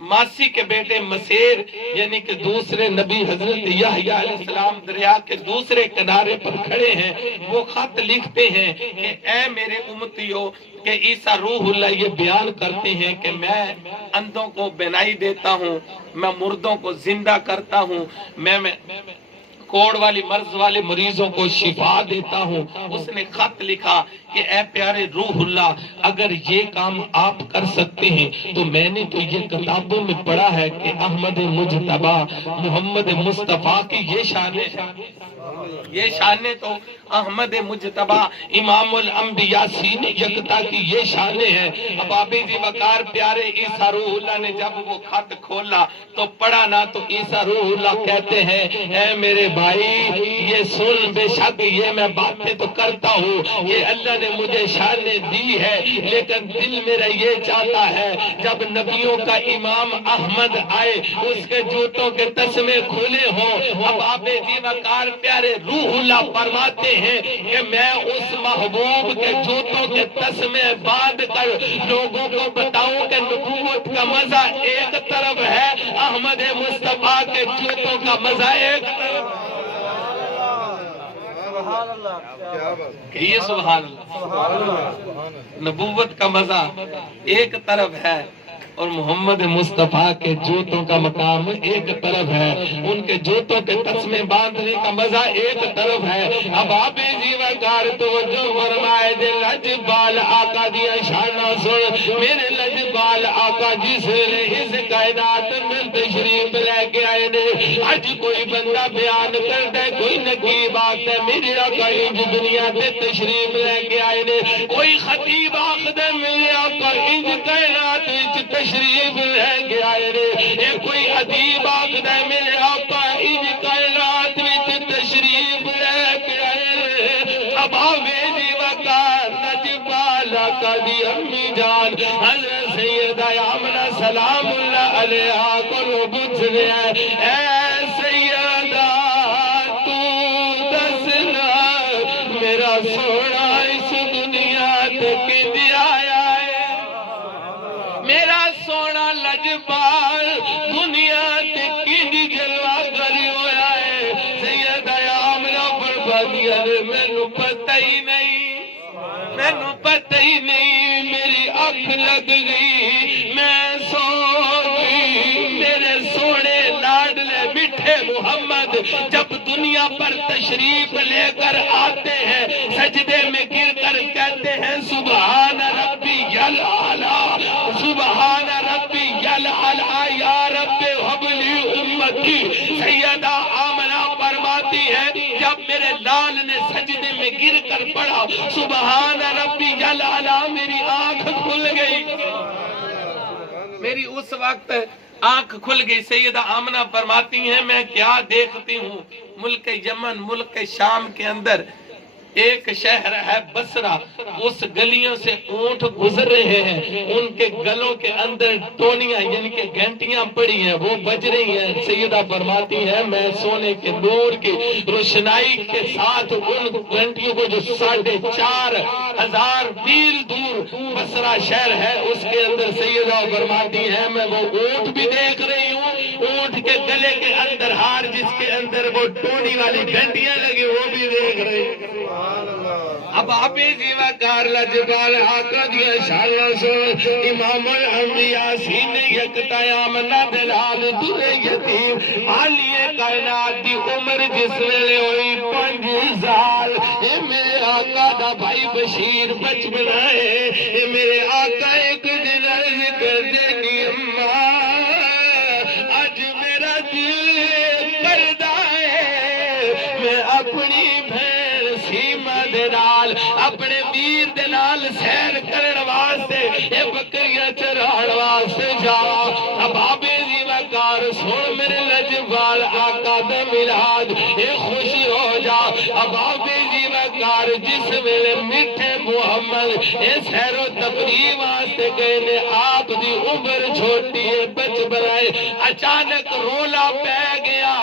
ماسی کے بیٹے مسیر یعنی کہ دوسرے نبی حضرت یحییٰ علیہ السلام دریا کے دوسرے کنارے پر کھڑے ہیں، وہ خط لکھتے ہیں کہ اے میرے امتیوں کہ عیسیٰ روح اللہ یہ بیان کرتے ہیں کہ میں اندھوں کو بینائی دیتا ہوں، میں مردوں کو زندہ کرتا ہوں، میں کوڑ والی مرض والے مریضوں کو شفا دیتا ہوں۔ اس نے خط لکھا کہ اے پیارے روح اللہ اگر یہ کام آپ کر سکتے ہیں تو میں نے تو یہ کتابوں میں پڑھا ہے کہ احمد مجتبی محمد مصطفیٰ کی یہ شانیں یہ شانیں تو احمد مجتبی امام الانبیاء سین یکتا کی یہ شانیں ہیں۔ اب آبی جی وقار پیارے عیسیٰ روح اللہ نے جب وہ خط کھولا تو پڑھا نہ تو عیسیٰ روح اللہ کہتے ہیں اے میرے بھائی یہ سن، بے شک یہ میں باتیں تو کرتا ہوں، یہ اللہ نے مجھے شانیں دی ہے، لیکن دل میرا یہ چاہتا ہے جب نبیوں کا امام احمد آئے اس کے جوتوں کے تسمے کھلے ہوں۔ اب آبی جی وقار پیارے روح اللہ فرماتے ہیں کہ میں اس محبوب کے جوتوں کے تسمے باندھ کر لوگوں کو بتاؤں کہ نبوت کا مزہ ایک طرف ہے، احمد مصطفیٰ کے جوتوں کا مزہ ایک طرف ہے۔ کہیے سبحان اللہ۔ نبوت کا مزہ ایک طرف ہے اور محمد مصطفیٰ کے جوتوں کا مقام ایک طرف ہے، ان کے جوتوں کے تسمے باندھنے کا مزہ ایک طرف ہے۔ اب آپ جی وقار توجہ فرمائے دے لجپال آقا دیا شانہ سن، میرے لجپال آقا جس نے اس کائنات میں تشریف لے کے آئے نے، آج کوئی بندہ بیان کر دے کوئی نقیب آتا ہے میرے آقا انج دنیا تے تشریف لے کے آئے نے، کوئی خطیب آخدہ میرے آقا انج کائنات وچ تشریف لے کے آئے نے، اے کوئی ادیب آخدہ میرے آقا انج کائنات وچ تشریف لے کے آئے نے۔ اب آوے جی وقار لجپال آقا دی امی جان حضرت سیدہ آمنہ سلام اللہ علیہا کو پوچھ رہے ہیں اے سیدہ تو دسنا میرا سونا اس دنیا تے کنج آیا ہے، میرا سونا لجپال دنیا تے کنج جلوہ کری ہویا ہے۔ سیدہ آمنہ فرماتی ہے مینوں پتہ ہی نہیں، مینوں پتہ ہی نہیں، میری آنکھ لگ گئی، میں سو گئی۔ میرے سونے لاڈلے میٹھے محمد جب دنیا پر تشریف لے کر آتے ہیں سجدے میں گر کر کہتے ہیں سبحان ربی الاعلی، سبحان ربی الاعلی یا رب ہب لی امتی۔ سیدہ آمنہ فرماتی ہے جب میرے لال نے سجدے میں گر کر پڑھا سبحان ربی الاعلی میری آنکھ کھل گئی، میری اس وقت آنکھ کھل گئی۔ سیدہ آمنہ فرماتی ہیں میں کیا دیکھتی ہوں، ملک یمن ملک شام کے اندر ایک شہر ہے بصرہ، اس گلیوں سے اونٹ گزر رہے ہیں، ان کے گلوں کے اندر ٹونیاں یعنی کہ گھنٹیاں پڑی ہیں وہ بج رہی ہیں۔ سیدہ فرماتی ہیں میں سونے کے نور کی روشنائی کے ساتھ ان گھنٹیوں کو جو 4,500 میل دور بصرہ شہر ہے اس کے اندر سیدہ فرماتی ہیں میں وہ اونٹ بھی دیکھ رہی ہوں، اونٹ کے گلے کے اندر ہار جس کے اندر وہ ٹونی والی گھنٹیاں لگی وہ بھی دیکھ رہے اب آپ جیوا کار لجبال آقا دیا شالا سن امام الانبیاء سینے یکتیام نادلال در یتیم عالیہ کائنات دی عمر جس ویلے ہوئی 5 سال اے میرے آقا دا بھائی بشیر بچ بنائے اے میرے آقا ایک دن عرض کر دینی اماں آج میرا دل کردہ ہے میں اپنی بھین سیمہ دے نال اپنے ویر دے نال سیر کرن واسطے اے بکریاں چران واسطے جا اب آبے زیوہ کار سن میرے لجبال آقا دا میلاد اے خوشی ہو جا اب آبے زیوہ کار جس ویلے میٹھے محمد اے سیر و تفریح واسطے گئے نے آپ دی عمر چھوٹی ہے بچ بنائے اچانک رولا پہ گیا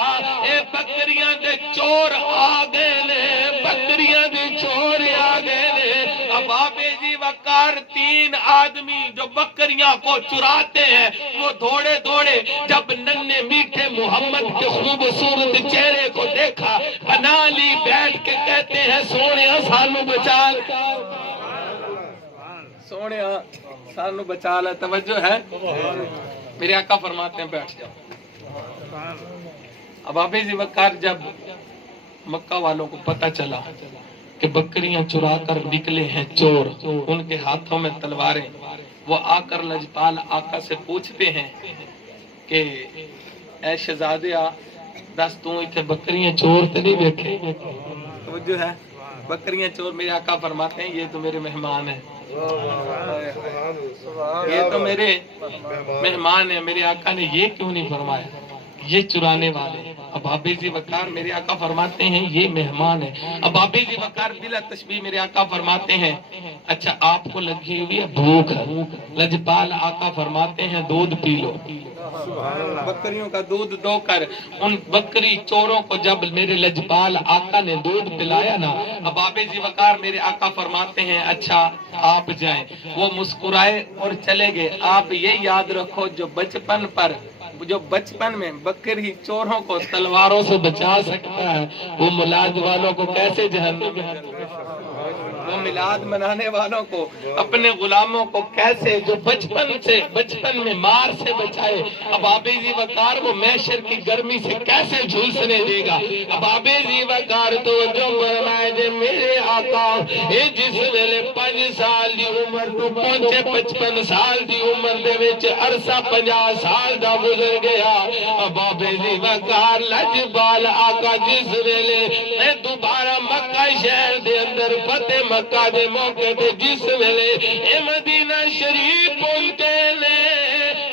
اے بکریاں دے چور آ گئے نے بکریاں دے چور آ گئے نے اب آبے جی وقار 3 آدمی جو بکریاں کو چراتے ہیں وہ دوڑے دوڑے جب ننے میٹھے محمد کے خوبصورت چہرے کو دیکھا بنا لی بیٹھ کے کہتے ہیں سونیا سانو بچا سونیا سانو بچا لے توجہ ہے میرے آقا فرماتے ہیں بیٹھ جاؤ اب آبے جی وقار جب مکہ والوں کو پتہ چلا کہ بکریاں چرا کر نکلے ہیں چور ان کے ہاتھوں میں تلواریں وہ آ کر لجپال آقا سے پوچھتے ہیں کہ اے شہزادیا دس تو اتنے بکریاں چور تے نہیں دیکھے توجہ ہے بکریاں چور میرے آقا فرماتے ہیں یہ تو میرے مہمان ہیں یہ تو میرے مہمان ہیں میرے آقا نے یہ کیوں نہیں فرمایا یہ چرانے والے اب آبے جی وقار میرے آقا فرماتے ہیں یہ مہمان ہے اب آبے جی وقار بلا تشبیہ میرے آقا فرماتے ہیں اچھا آپ کو لگی ہوئی ہے بھوک لجپال آقا فرماتے ہیں دودھ پی لو بکریوں کا دودھ دو کر ان بکری چوروں کو جب میرے لجپال آقا نے دودھ پلایا نا اب آبے جی وقار میرے آقا فرماتے ہیں اچھا آپ جائیں وہ مسکرائے اور چلے گئے آپ یہ یاد رکھو جو بچپن میں بکری چوروں کو تلواروں سے بچا سکتا ہے وہ ملاد والوں کو کیسے جہنم میں وہ میلاد منانے والوں کو اپنے غلاموں کو کیسے جو بچپن میں مار سے بچائے اب آبے جی وقار وہ محشر کی گرمی سے کیسے جھلسنے دے گا اب آبے جی وقار تو جو فرمائے جے میرے آقا اے جس ویلے 5 سال دی عمر تو پہنچے 55 سال دی عمر دے وچ عرصہ 50 سال دا گزر گیا اب آبے جی وقار لجبال آقا جس ویلے اے دوبارہ مکہ شہر دے اندر فتح مکہ دے موقع تے جس ویلے اے مدینہ شریف پہنچے نے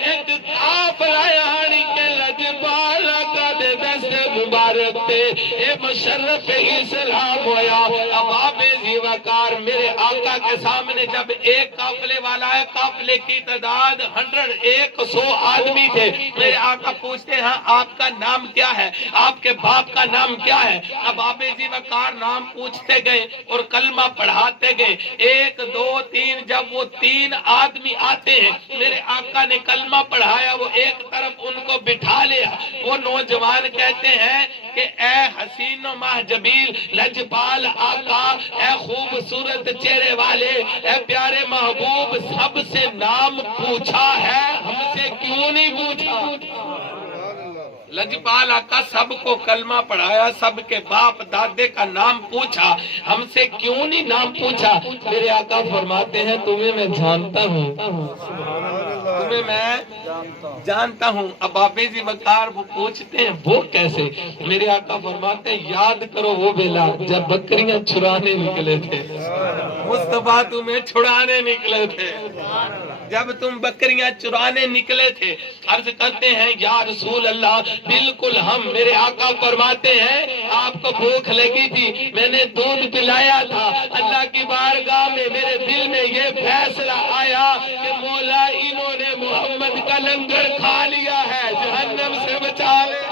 ایک قافلہ یعنی کہ لجبال آقا دے دست مبارک تے اے مشرف اسلام ہویا اب آبے جی وقار میرے آقا کے سامنے جب ایک قافلے والا ہے قافلے کی تعداد 100 آدمی تھے میرے آقا پوچھتے ہیں آپ کا نام کیا ہے آپ کے باپ کا نام کیا ہے اب آبے جی وقار نام پوچھتے گئے اور کلمہ پڑھاتے گئے 1 2 3 جب وہ 3 آدمی آتے ہیں میرے آقا نے کلمہ پڑھایا وہ ایک طرف ان کو بٹھا لیا وہ نوجوان کہتے ہیں کہ اے حسین و محجبیل لجپال آقا اے خوبصورت چہرے والے اے پیارے محبوب سب سے نام پوچھا ہے ہم سے کیوں نہیں پوچھا لجپال آقا سب کو کلمہ پڑھایا سب کے باپ دادے کا نام پوچھا ہم سے کیوں نہیں نام پوچھا میرے آقا فرماتے ہیں تمہیں میں جانتا ہوں تمہیں میں جانتا ہوں اب آبے جی وقار وہ پوچھتے ہیں وہ کیسے میرے آقا فرماتے ہیں یاد کرو وہ بیلا جب بکریاں چھڑانے نکلے تھے مصطفیٰ تمہیں چھڑانے نکلے تھے جب تم بکریاں چرانے نکلے تھے عرض کرتے ہیں یا رسول اللہ بالکل ہم میرے آقا فرماتے ہیں آپ کو بھوک لگی تھی میں نے دودھ پلایا تھا اللہ کی بارگاہ میں میرے دل میں یہ فیصلہ آیا کہ مولا انہوں نے محمد کا لنگر کھا لیا ہے جہنم سے بچا لے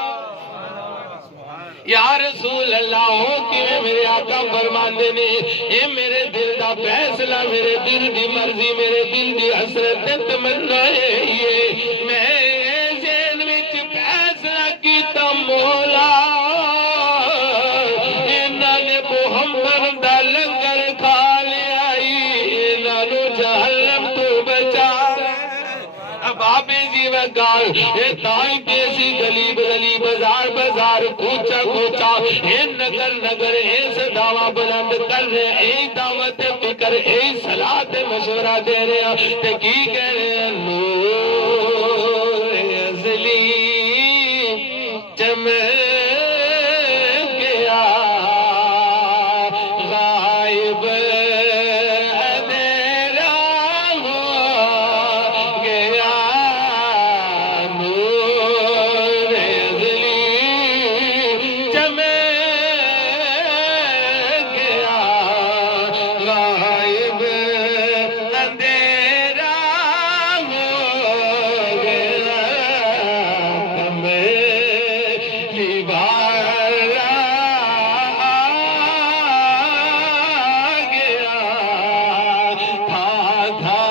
یا رسول اللہ ہو کہ میرے آقا فرماندے نے اے میرے دل دا فیصلہ میرے دل دی مرضی میرے دل دی حسرت تمنا ہے یہ میں ذہن وچ جہنم تو بچا بابے جی وکال اے تائی پیسی گلی گلی بازار بازار کوچا کوچا اے نگر نگر اے صداواں بلند کر رہے اے دعوت فکر اے صلاح مشورہ دے رہے تے کی کہہ رہے نور ازلی چمک گیا غائب اندھیرا ہو گیا نور ازلی چمک گیا غائب اندھیرا ہو گیا کملی والا آ گیا تھا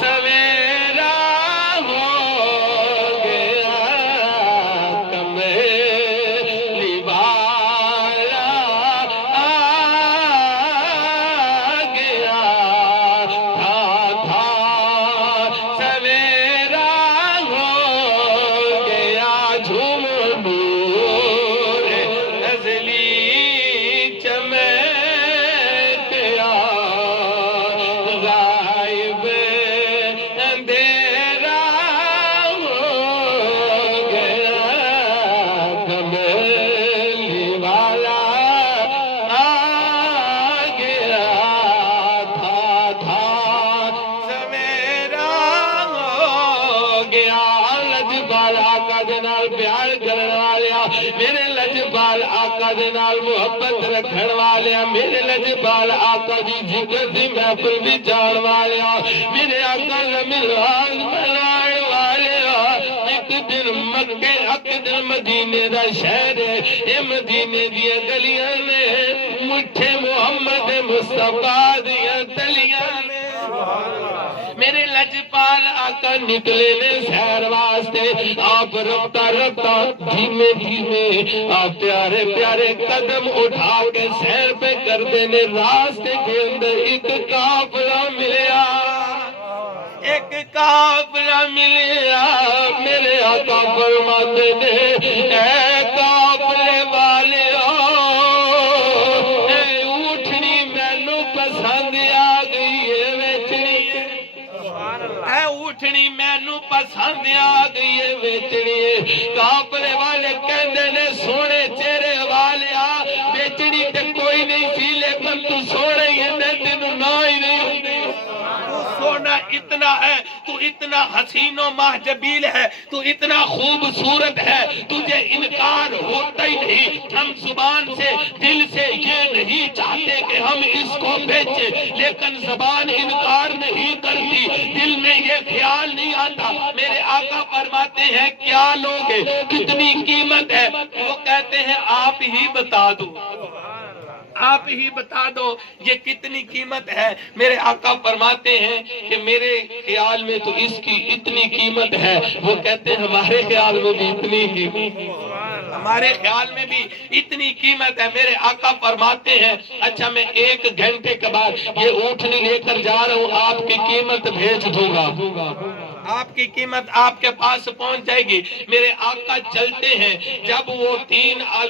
سویرا ہو گیا کملی والا آ گیا تھا سویرا ہو گیا جھوم نور ازلی چمک گیا غائب اندھیرا ہو گیا کملی والا آ گیا تھا سویرا ہو گیا لجپال آقا دے نال پیار کرن والیا میرے لجپال آقا دے نال محبت رکھن والیا میرے لجپال آقا دی ذکر دی محفل بھی جان والیا میرے آقا ملان بنان والیا ایک دن مکے ایک دن مدینے دا شہر ہے اے مدینے دیا گلیاں نے مٹھے محمد مصطفیٰ دیا تلیاں نے میرے لجپال آقا نکلے نے سیر واسطے آپ رفتہ رفتہ دھیمے دھیمے آپ پیارے پیارے قدم اٹھا کے سیر پہ کر دینے راستے کے اندر ایک قافلہ ملیا ایک قافلہ ملیا میرے آقا فرماتے نے اے قافلے والے اے اٹھنی مینوں پسند آ گئی ہے ویچنی اے اٹھنی مینوں پسند آ گئی ہے ویچنی قافلے والے کہندے نے سونے چہرے والے بیچنی تے کوئی نہیں سی لیکن تو سونے ہی ہے تینوں نہ ہی نہیں ہوندی سونا اتنا ہے تو اتنا حسین و محجبیل ہے تو اتنا خوبصورت ہے تجھے انکار ہوتا ہی نہیں ہم زبان سے دل سے یہ نہیں چاہتے کہ ہم اس کو بیچیں لیکن زبان انکار نہیں کرتی دل میں یہ خیال نہیں آتا میرے آقا فرماتے ہیں کیا لوگے کتنی قیمت ہے وہ کہتے ہیں آپ ہی بتا دو آپ ہی بتا دو یہ کتنی قیمت ہے میرے آقا فرماتے ہیں کہ میرے خیال میں تو اس کی اتنی قیمت ہے وہ کہتے ہیں ہمارے خیال میں بھی اتنی قیمت ہمارے خیال میں بھی اتنی قیمت ہے میرے آقا فرماتے ہیں اچھا میں 1 گھنٹے کے بعد یہ اونٹنی لے کر جا رہا ہوں آپ کی قیمت بھیج دوں گا آپ کی قیمت آپ کے پاس پہنچ جائے گی میرے آقا چلتے ہیں جب وہ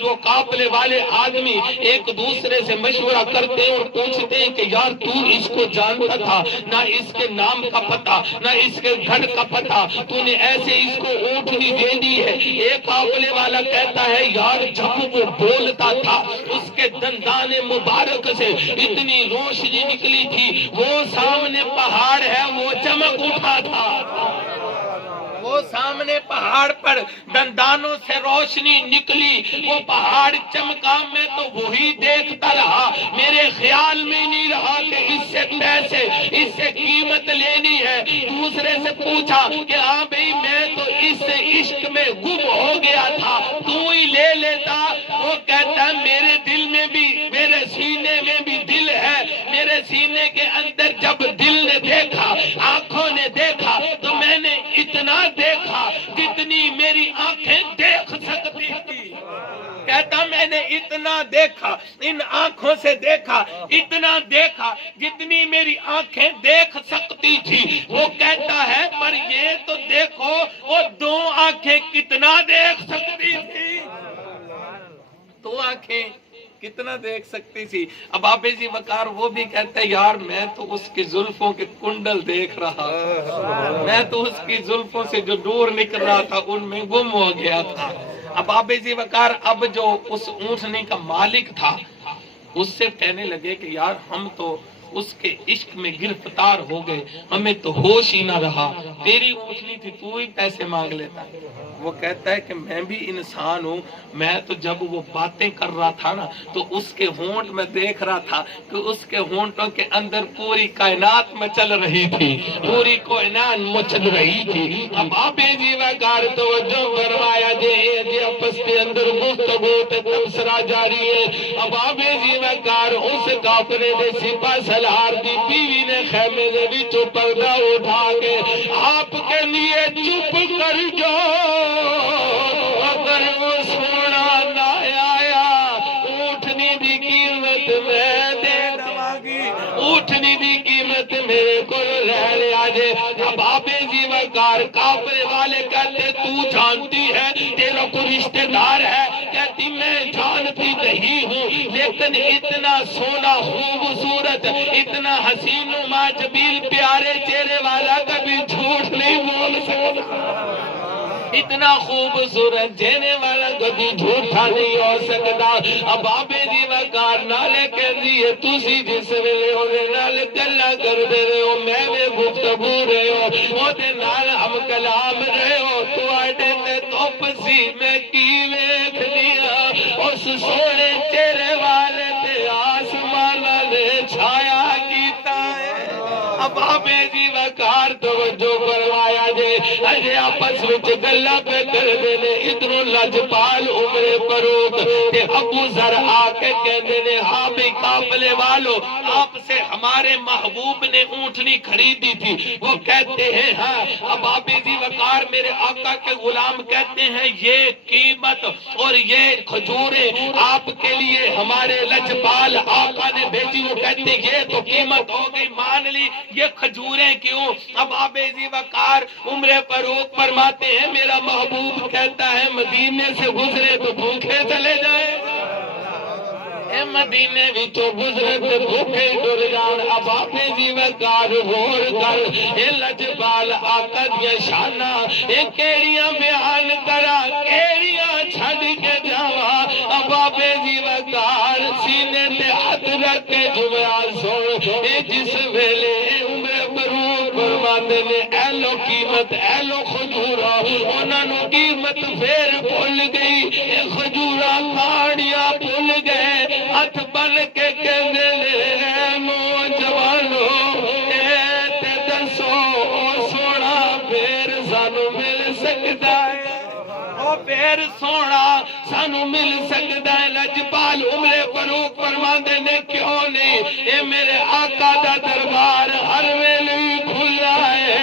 وہ قافلے والے آدمی ایک دوسرے سے مشورہ کرتے ہیں اور پوچھتے ہیں کہ یار تو اس کو جانتا تھا نہ اس کے نام کا پتہ نہ اس کے گھر کا پتہ تو نے ایسے اس کو اونٹنی دے دی ہے ایک قافلے والا کہتا ہے یار جب وہ بولتا تھا اس کے دندان مبارک سے اتنی روشنی نکلی تھی وہ سامنے پہاڑ ہے وہ چمک اٹھا تھا وہ سامنے پہاڑ پر دندانوں سے روشنی نکلی وہ پہاڑ چمکا میں تو وہی دیکھتا رہا میرے خیال میں نہیں رہا کہ اس سے پیسے اس سے قیمت لینی ہے دوسرے سے پوچھا کہ ہاں بھئی میں تو اس عشق میں گم ہو گیا تھا تو ہی لے لیتا وہ کہتا ہے میرے دل میں بھی میرے سینے میں بھی دل ہے میرے سینے کے اندر جب دل نے دیکھا آنکھوں نے دیکھا تو میں نے اتنا دیکھا جتنی میری آنکھیں دیکھ سکتی تھی کہتا میں نے اتنا اتنا دیکھا، ان آنکھوں سے دیکھا، اتنا دیکھا جتنی میری آنکھیں دیکھ سکتی تھی۔ وہ کہتا ہے پر یہ تو دیکھو وہ دو آنکھیں کتنا دیکھ سکتی تھی، دو آنکھیں کتنا دیکھ سکتی تھی۔ اب آپ جی وقار وہ بھی کہتے ہیں یار میں تو اس کی زلفوں کے کنڈل دیکھ رہا تھا، میں تو اس کی زلفوں سے جو نور نکل رہا تھا ان میں گم ہو گیا تھا۔ اب آپ جی وقار اب جو اس اونٹنی کا مالک تھا اس سے کہنے لگے کہ یار ہم تو اس کے عشق میں گرفتار ہو گئے، ہمیں تو ہوش ہی نہ رہا، تیری اونٹنی تھی تو ہی پیسے مانگ لیتا۔ وہ کہتا ہے کہ میں بھی انسان ہوں، میں تو جب وہ باتیں کر رہا تھا نا تو اس کے ہونٹ میں دیکھ رہا تھا کہ اس کے ہونٹوں کے اندر پوری کائنات مچل رہی تھی، پوری کائنات مچل رہی تھی۔ اب آپ جی وقار توجہ فرمایا جی آپس کے اندر گفتگو تے تبصرہ جاری ہے۔ اب آپ جی وقار اس کافرے دے سپاہ سالار دی بیوی نے خیمے دے وچوں پردہ اٹھا کے آپ کے لیے چپ کر جاؤ، اگر وہ سونا نہ آیا اونٹنی دی قیمت میں دے دواں گی، اونٹنی دی قیمت میرے کو رہ لیا جے۔ اب آپ جی وقار کافرے والے کہتے تو جانتی ہے تیرا کوئی رشتہ دار ہے؟ کہتی میں جانتی نہیں ہوں، لیکن اتنا سونا خوبصورت اتنا حسین و ماجبیل پیارے چہرے والا کبھی جھوٹ نہیں بول سکتا، اتنا خوبصورت جینے والا کبھی جھوٹا نہیں ہو سکتا۔ اب آپ جی وقار نالے کہہ دیئے تُسی جس ویلے ہونے نالے گلہ کر دے رہے ہو، میں میں گفتگو رہے ہو، وہ دے نال ہم کلام رہے ہو، تو آٹے تے توپ سی میں کی ویکھ لیا، اس سونے چہرے والے تے آسمانہ نے چھایا کیتا ہے۔ اب آپ جی وقار توجہ فرمایا جے اجے آپس وچ گلا پہ کر دینے، ادھروں لجپال عمر فاروق تے ابو ذر آ کے کہندے نے ہاں بھی قافلے والو آپ سے ہمارے محبوب نے اونٹنی خریدی تھی۔ وہ کہتے ہیں ہاں۔ اب آپ جی وقار میرے آقا کے غلام کہتے ہیں یہ قیمت اور یہ کھجوریں آپ کے لیے ہمارے لجپال آقا نے بھیجی۔ وہ کہتے ہیں یہ تو قیمت ہو گئی مان لی، یہ کھجوریں کیوں؟ اب آپ جی وقار عمر فاروق فرماتے ہیں میرا محبوب کہتا ہے مدینے سے گزرے تو بھوکے چلے جائے، اے مدینے وچوں گزرے تے بھوکے ٹر جان۔ اب آپ جی وقار غور کر اے لجپال آقا دیا شانہ اے کیڑیاں بیان کرا کیڑیاں چھڑ کے جاواں۔ اب آپ جی وقار سینے تے ہاتھ رکھ کے جمعہ سن اے جس ویلے عمر فاروق فرماتے نے اے لو قیمت اے لو کھجورا، انہاں نو قیمت پھر بھول گئی، اے کھجورا کھاڑیاں بھول گئے، ہاتھ بن کے کہندے اے نوجوانو اے تے دسو او سونا پھر سانو مل سکدا ہے، او پھر سونا سانو مل سکدا ہے۔ لجپال عمر فاروق فرماندے نے کیوں نہیں، اے میرے آقا دا دربار ہر ویلے کھلا ہے۔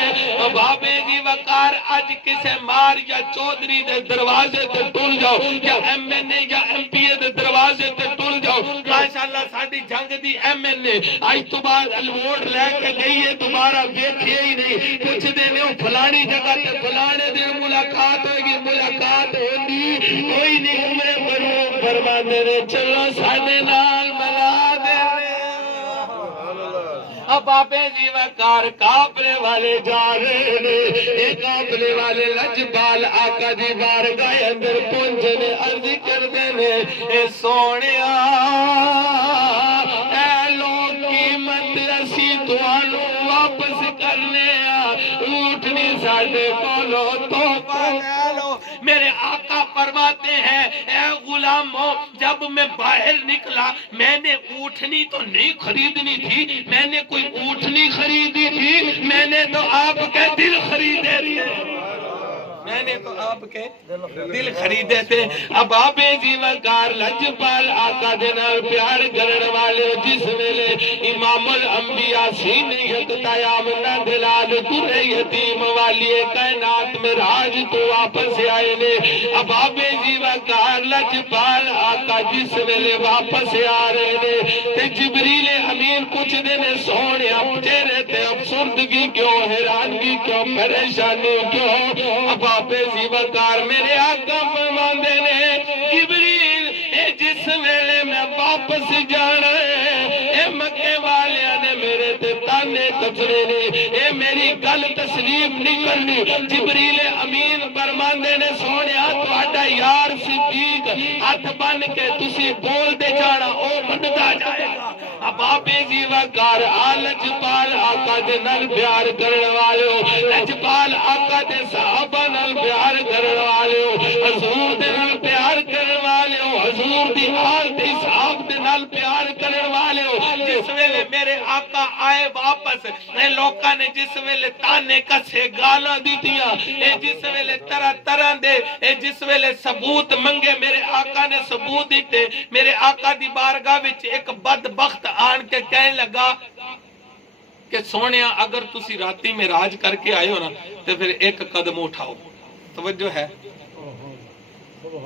اب آپ جی وقار اج کسے مار یا چودھری دے دروازے تے ٹر جاؤ یا ایم این اے یا ایم پی اے دے دروازے تے ٹر جاؤ، ماشاءاللہ ساڈی جنگ دی ایم این اے اج تو بعد ووٹ لے کے گئی ہے دوبارہ دیکھیے ہی نہیں، کچھ دن فلانی جگہ تے فلانے دن ملاقات ہوگی، ملاقات ہوگی کوئی نہیں۔ عمر فاروق فرماندے نے چلو ساڈے نال ملا دے۔ اب آپ جی وقار قافلے والے جا رہے نے، ایک قافلے والے لجپال آقا دی بارگاہ اندر پہنچے نے، عرض کردے نے اے سونیا اے لو قیمت اسی تانوں واپس کرنے اونٹنی ساڈے کولو تحفہ لے لو۔ میرے آقا فرماتے ہیں اے غلاموں جب میں باہر نکلا میں نے اونٹنی تو نہیں خریدنی تھی، میں نے کوئی اونٹنی خریدی تھی، میں نے تو آپ کے دل خریدے تھے، میں نے تو آپ کے دل خریدے تھے. اب آپ جی وقار لجپال آقا دے نال پیار کرن والے جس ویلے امام الانبیاء سینیت تیام دلال ترے یتیم والی کائنات میں راج تو واپس آئے نے. اب آپ جی وقار لجپال آقا جس ویلے واپس آ رہے نے تے جبریل امین کچھ دن سونے چہرے تے افسردگی کیوں, حیرانگی کیوں, پریشانی کیوں. اب آپ جی وقار میرے آقا فرماندے نے جبریل اے جس ویلے میں واپس جانا ہے اے مکے والے نے میرے تے تانے کچرے نے, اے میری گل تسلیم نہیں کرنی. جبریل امین فرماندے نے سونیا تہاڈا یار صدیق ہاتھ بن کے تسی بول دے جانا او مندا جائے گا. اب آپ جی وقار لجپال آقا دے نال پیار کرن والے ہو, لجپال آقا دے صحابہ نال پیار کرن والے ہو, حضور دے نال پیار کرن والے ہو, حضور دی آل دی صحاب دے نال پیار کرن والے ہو. جس ویلے میرے آقا آئے واپس اے لوکاں نے جس ویلے تانے کسے گالاں دتیاں, اے جس ویلے طرح طرح دے اے جس ویلے ثبوت منگے میرے آقا نے ثبوت دیتے. میرے آقا دی بارگاہ وچ ایک بدبخت آن کے کہنے لگا کہ سونیا اگر تسی راتی میں راج کر کے آئے ہو نا تو پھر ایک قدم اٹھاؤ. توجہ ہے,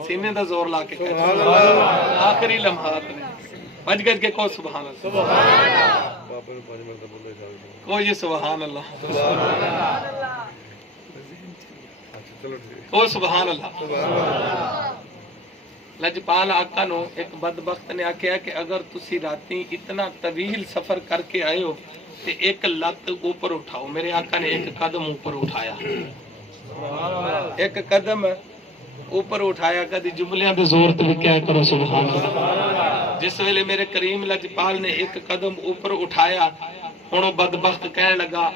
سینے دا زور لا کے آخری لمحات میں بج گج کے کو سبحان اللہ, کو یہ سبحان اللہ, کو سبحان اللہ. لجپال آقا نو ایک بدبخت نے آکھیا کہ اگر تسی راتی اتنا طویل سفر کر کے آئے ہو تو ایک لت اوپر اٹھاؤ. میرے آقا نے ایک قدم اوپر اٹھایا, ایک قدم اوپر اٹھایا. کدی جملیاں دے زور تے کیا کرو سبحان اللہ. جس ویلے میرے کریم لجپال نے ایک قدم اوپر اٹھایا, ہن وہ بدبخت کہنے لگا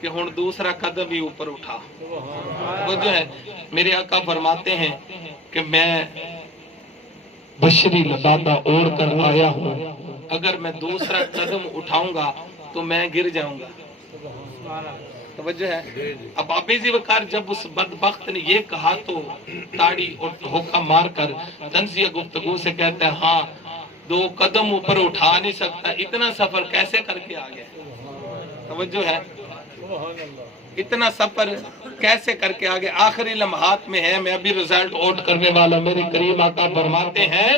کہ ہن دوسرا قدم بھی اوپر اٹھا. وہ جو ہے میرے آقا فرماتے ہیں کہ میں بشری لبادہ اوڑھ کر آیا ہوں, اگر میں دوسرا قدم اٹھاؤں گا تو میں گر جاؤں گا. توجہ ہے. اب آپ جی وقار جب اس بدبخت نے یہ کہا تو تاڑی اور ٹھوکا مار کر طنزیہ گفتگو سے کہتے ہیں ہاں دو قدم اوپر اٹھا نہیں سکتا, اتنا سفر کیسے کر کے آ گیا. توجہ ہے, اتنا سفر کیسے کر کے آگے آخری لمحات میں ہے. میں ابھی رزلٹ آؤٹ کرنے والا. میرے کریم آقا فرماتے ہیں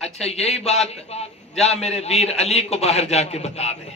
اچھا یہی بات جا میرے ویر علی کو باہر جا کے بتا دے.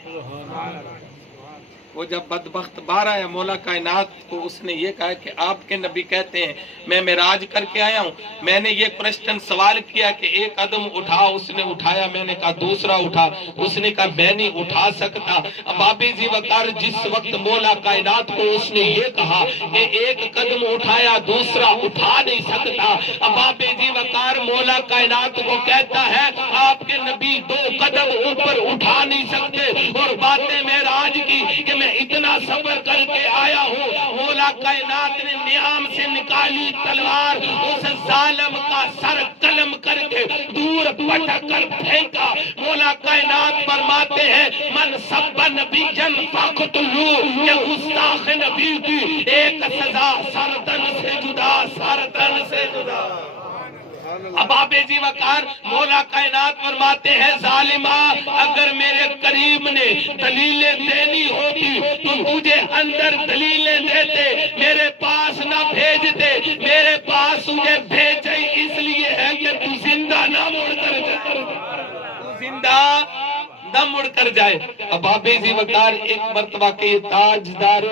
وہ جب بدبخت باہر آیا مولا کائنات کو اس نے یہ کہا کہ آپ کے نبی کہتے ہیں میں معراج کر کے آیا ہوں, میں نے یہ کوسچن سوال کیا کہ ایک قدم اٹھا, اس نے اٹھایا, میں نے کہا دوسرا اٹھا, اس نے کہا میں نہیں اٹھا سکتا. اب آپ جی وقار جس وقت مولا کائنات کو اس نے یہ کہا کہ ایک قدم اٹھایا دوسرا اٹھا نہیں سکتا, اب آپ جی وقار مولا کائنات کو کہتا ہے آپ کے نبی دو قدم اوپر اٹھا نہیں سکتے. اور باتیں معراج کی کہ میں اتنا صبر کر کے آیا ہوں. مولا کائنات نے نیام سے نکالی تلوار, اس ظالم کا سر قلم کر کے دور پٹک کر پھینکا. مولا کائنات فرماتے ہیں من سب نبی جن فاقتلو, کہ گستاخ نبی کی ایک سزا سرتن سے جدا, سرتن سے جدا. اب آپ جی وقار مولا کائنات فرماتے ہیں ظالمہ اگر میرے کریم نے دلیلیں دینی ہوتی تو مجھے اندر دلیلیں دیتے, میرے پاس نہ بھیجتے. میرے پاس تجھے بھیجے اس لیے ہے کہ تو زندہ نہ مڑ کر جائے, تو زندہ نہ مڑ کر جائے. اب آپ جی وقار ایک مرتبہ کے تاجدار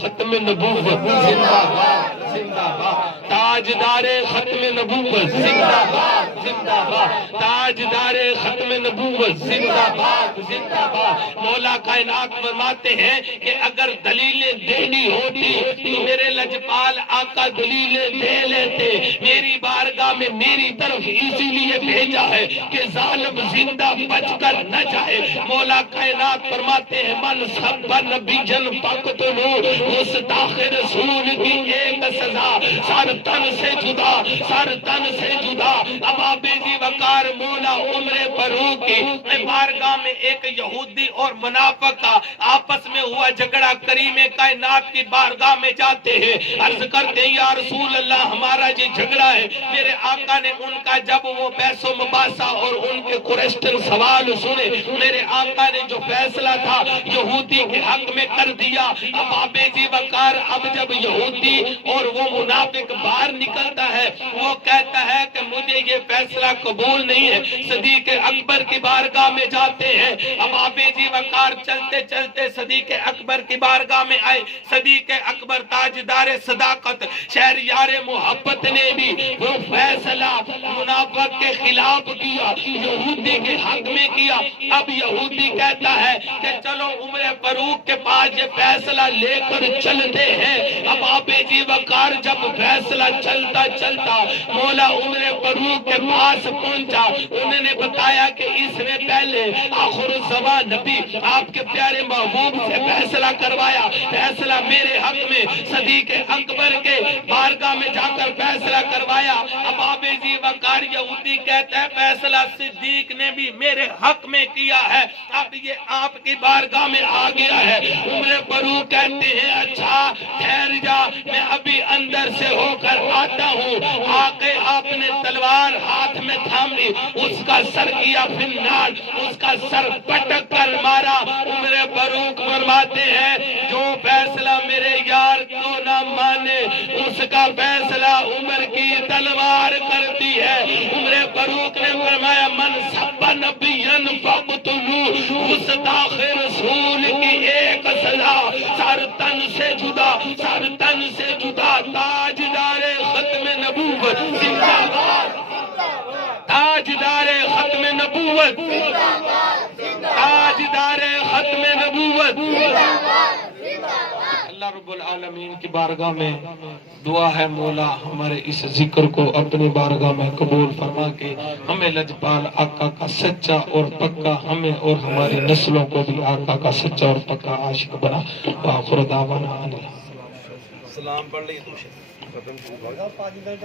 ختم نبوت زندہ باد, زندہ باد, تاجدار ختم نبوت زندہ باد, زندہ باد, تاجدار ختم نبوت زندہ باد, زندہ باد. مولا کائنات فرماتے ہیں کہ اگر دلیلیں دینی ہوتی تو میرے لجپال آقا دلیلیں دے لیتے. میری بارگاہ میں میری طرف اسی لیے بھیجا ہے کہ ظالم زندہ بچ کر نہ جائے. مولا کائنات فرماتے ہیں من سب نبی جن فاقتلو, اس داخل رسول کی ایک سزا سر تن سے جدا, سر تن سے جدا. اب اب ذی وقار مولا عمر فاروق کی بارگاہ میں ایک یہودی اور منافق کا آپس میں ہوا جھگڑا، کریم کائنات کی بارگاہ میں جاتے ہیں، عرض کرتے ہیں یا رسول اللہ ہمارا یہ جھگڑا ہے۔ میرے آقا نے ان کا جب وہ بحث و مباحثہ اور ان کے کوسچن سوال سنے، میرے آقا نے جو فیصلہ تھا یہودی کے حق میں کر دیا۔ اب اب ذی وقار اب جب یہودی اور وہ منافق باہر نکلتا ہے، وہ کہتا ہے کہ مجھے یہ فیصلہ قبول نہیں ہے، صدیق اکبر کی بارگاہ میں جاتے ہیں۔ اب اب ذی وقار چلتے چلتے صدیق اکبر کی بارگاہ میں آئے۔ صدیق اکبر تاجدار صداقت، شہریار محبت نے بھی وہ فیصلہ منافق کے خلاف کیا، یہودی کے حق میں کیا۔ اب یہودی کہتا ہے کہ چلو عمر فاروق کے پاس یہ فیصلہ لے کر چلتے ہیں۔ اب اب ذی وقار جب فیصلہ چلتا چلتا مولا عمر فاروق کے پاس پہنچا، انہوں نے بتایا کہ اس نے پہلے آخر الزمان نبی آپ کے پیارے محبوب سے فیصلہ کروایا، فیصلہ میرے حق میں صدیق اکبر کے بارگاہ میں جا کر فیصلہ کروایا۔ اب اب ذی وقار یہودی کہتا ہے فیصلہ صدیق نے بھی میرے حق میں کیا ہے، اب یہ آپ کی بارگاہ میں آ گیا ہے۔ عمر فاروق کہتے ہیں اچھا ٹھہر جا، میں ابھی اندر سے ہو کر آتا ہوں۔ آ کے آپ نے تلوار ہاتھ میں تھام لی، اس کا سر کیا فنار، اس کا سر پٹک کر مارا۔ عمر فاروق فرماتے ہیں جو فیصلہ میرے یار کو نہ مانے اس کا فیصلہ عمر کی تلوار کرتی ہے۔ عمر فاروق نے فرمایا من سب نبیًا فاقتلوہ، گستاخ رسول کی ایک سزا، سر تن سے جدا، سر تن سے جدا۔ تاجدار ختم نبوت زندہ باد، تاجدار ختم نبوت، تاجدار ختم نبوت۔ اللہ رب العالمین کی بارگاہ میں دعا ہے مولا ہمارے اس ذکر کو اپنی بارگاہ میں قبول فرما کے ہمیں لجپال آقا کا سچا اور پکا، ہمیں اور ہماری نسلوں کو بھی آقا کا سچا اور پکا عاشق بنا۔ وآخر دعوانا الحمدللہ۔ سلام پڑھ لی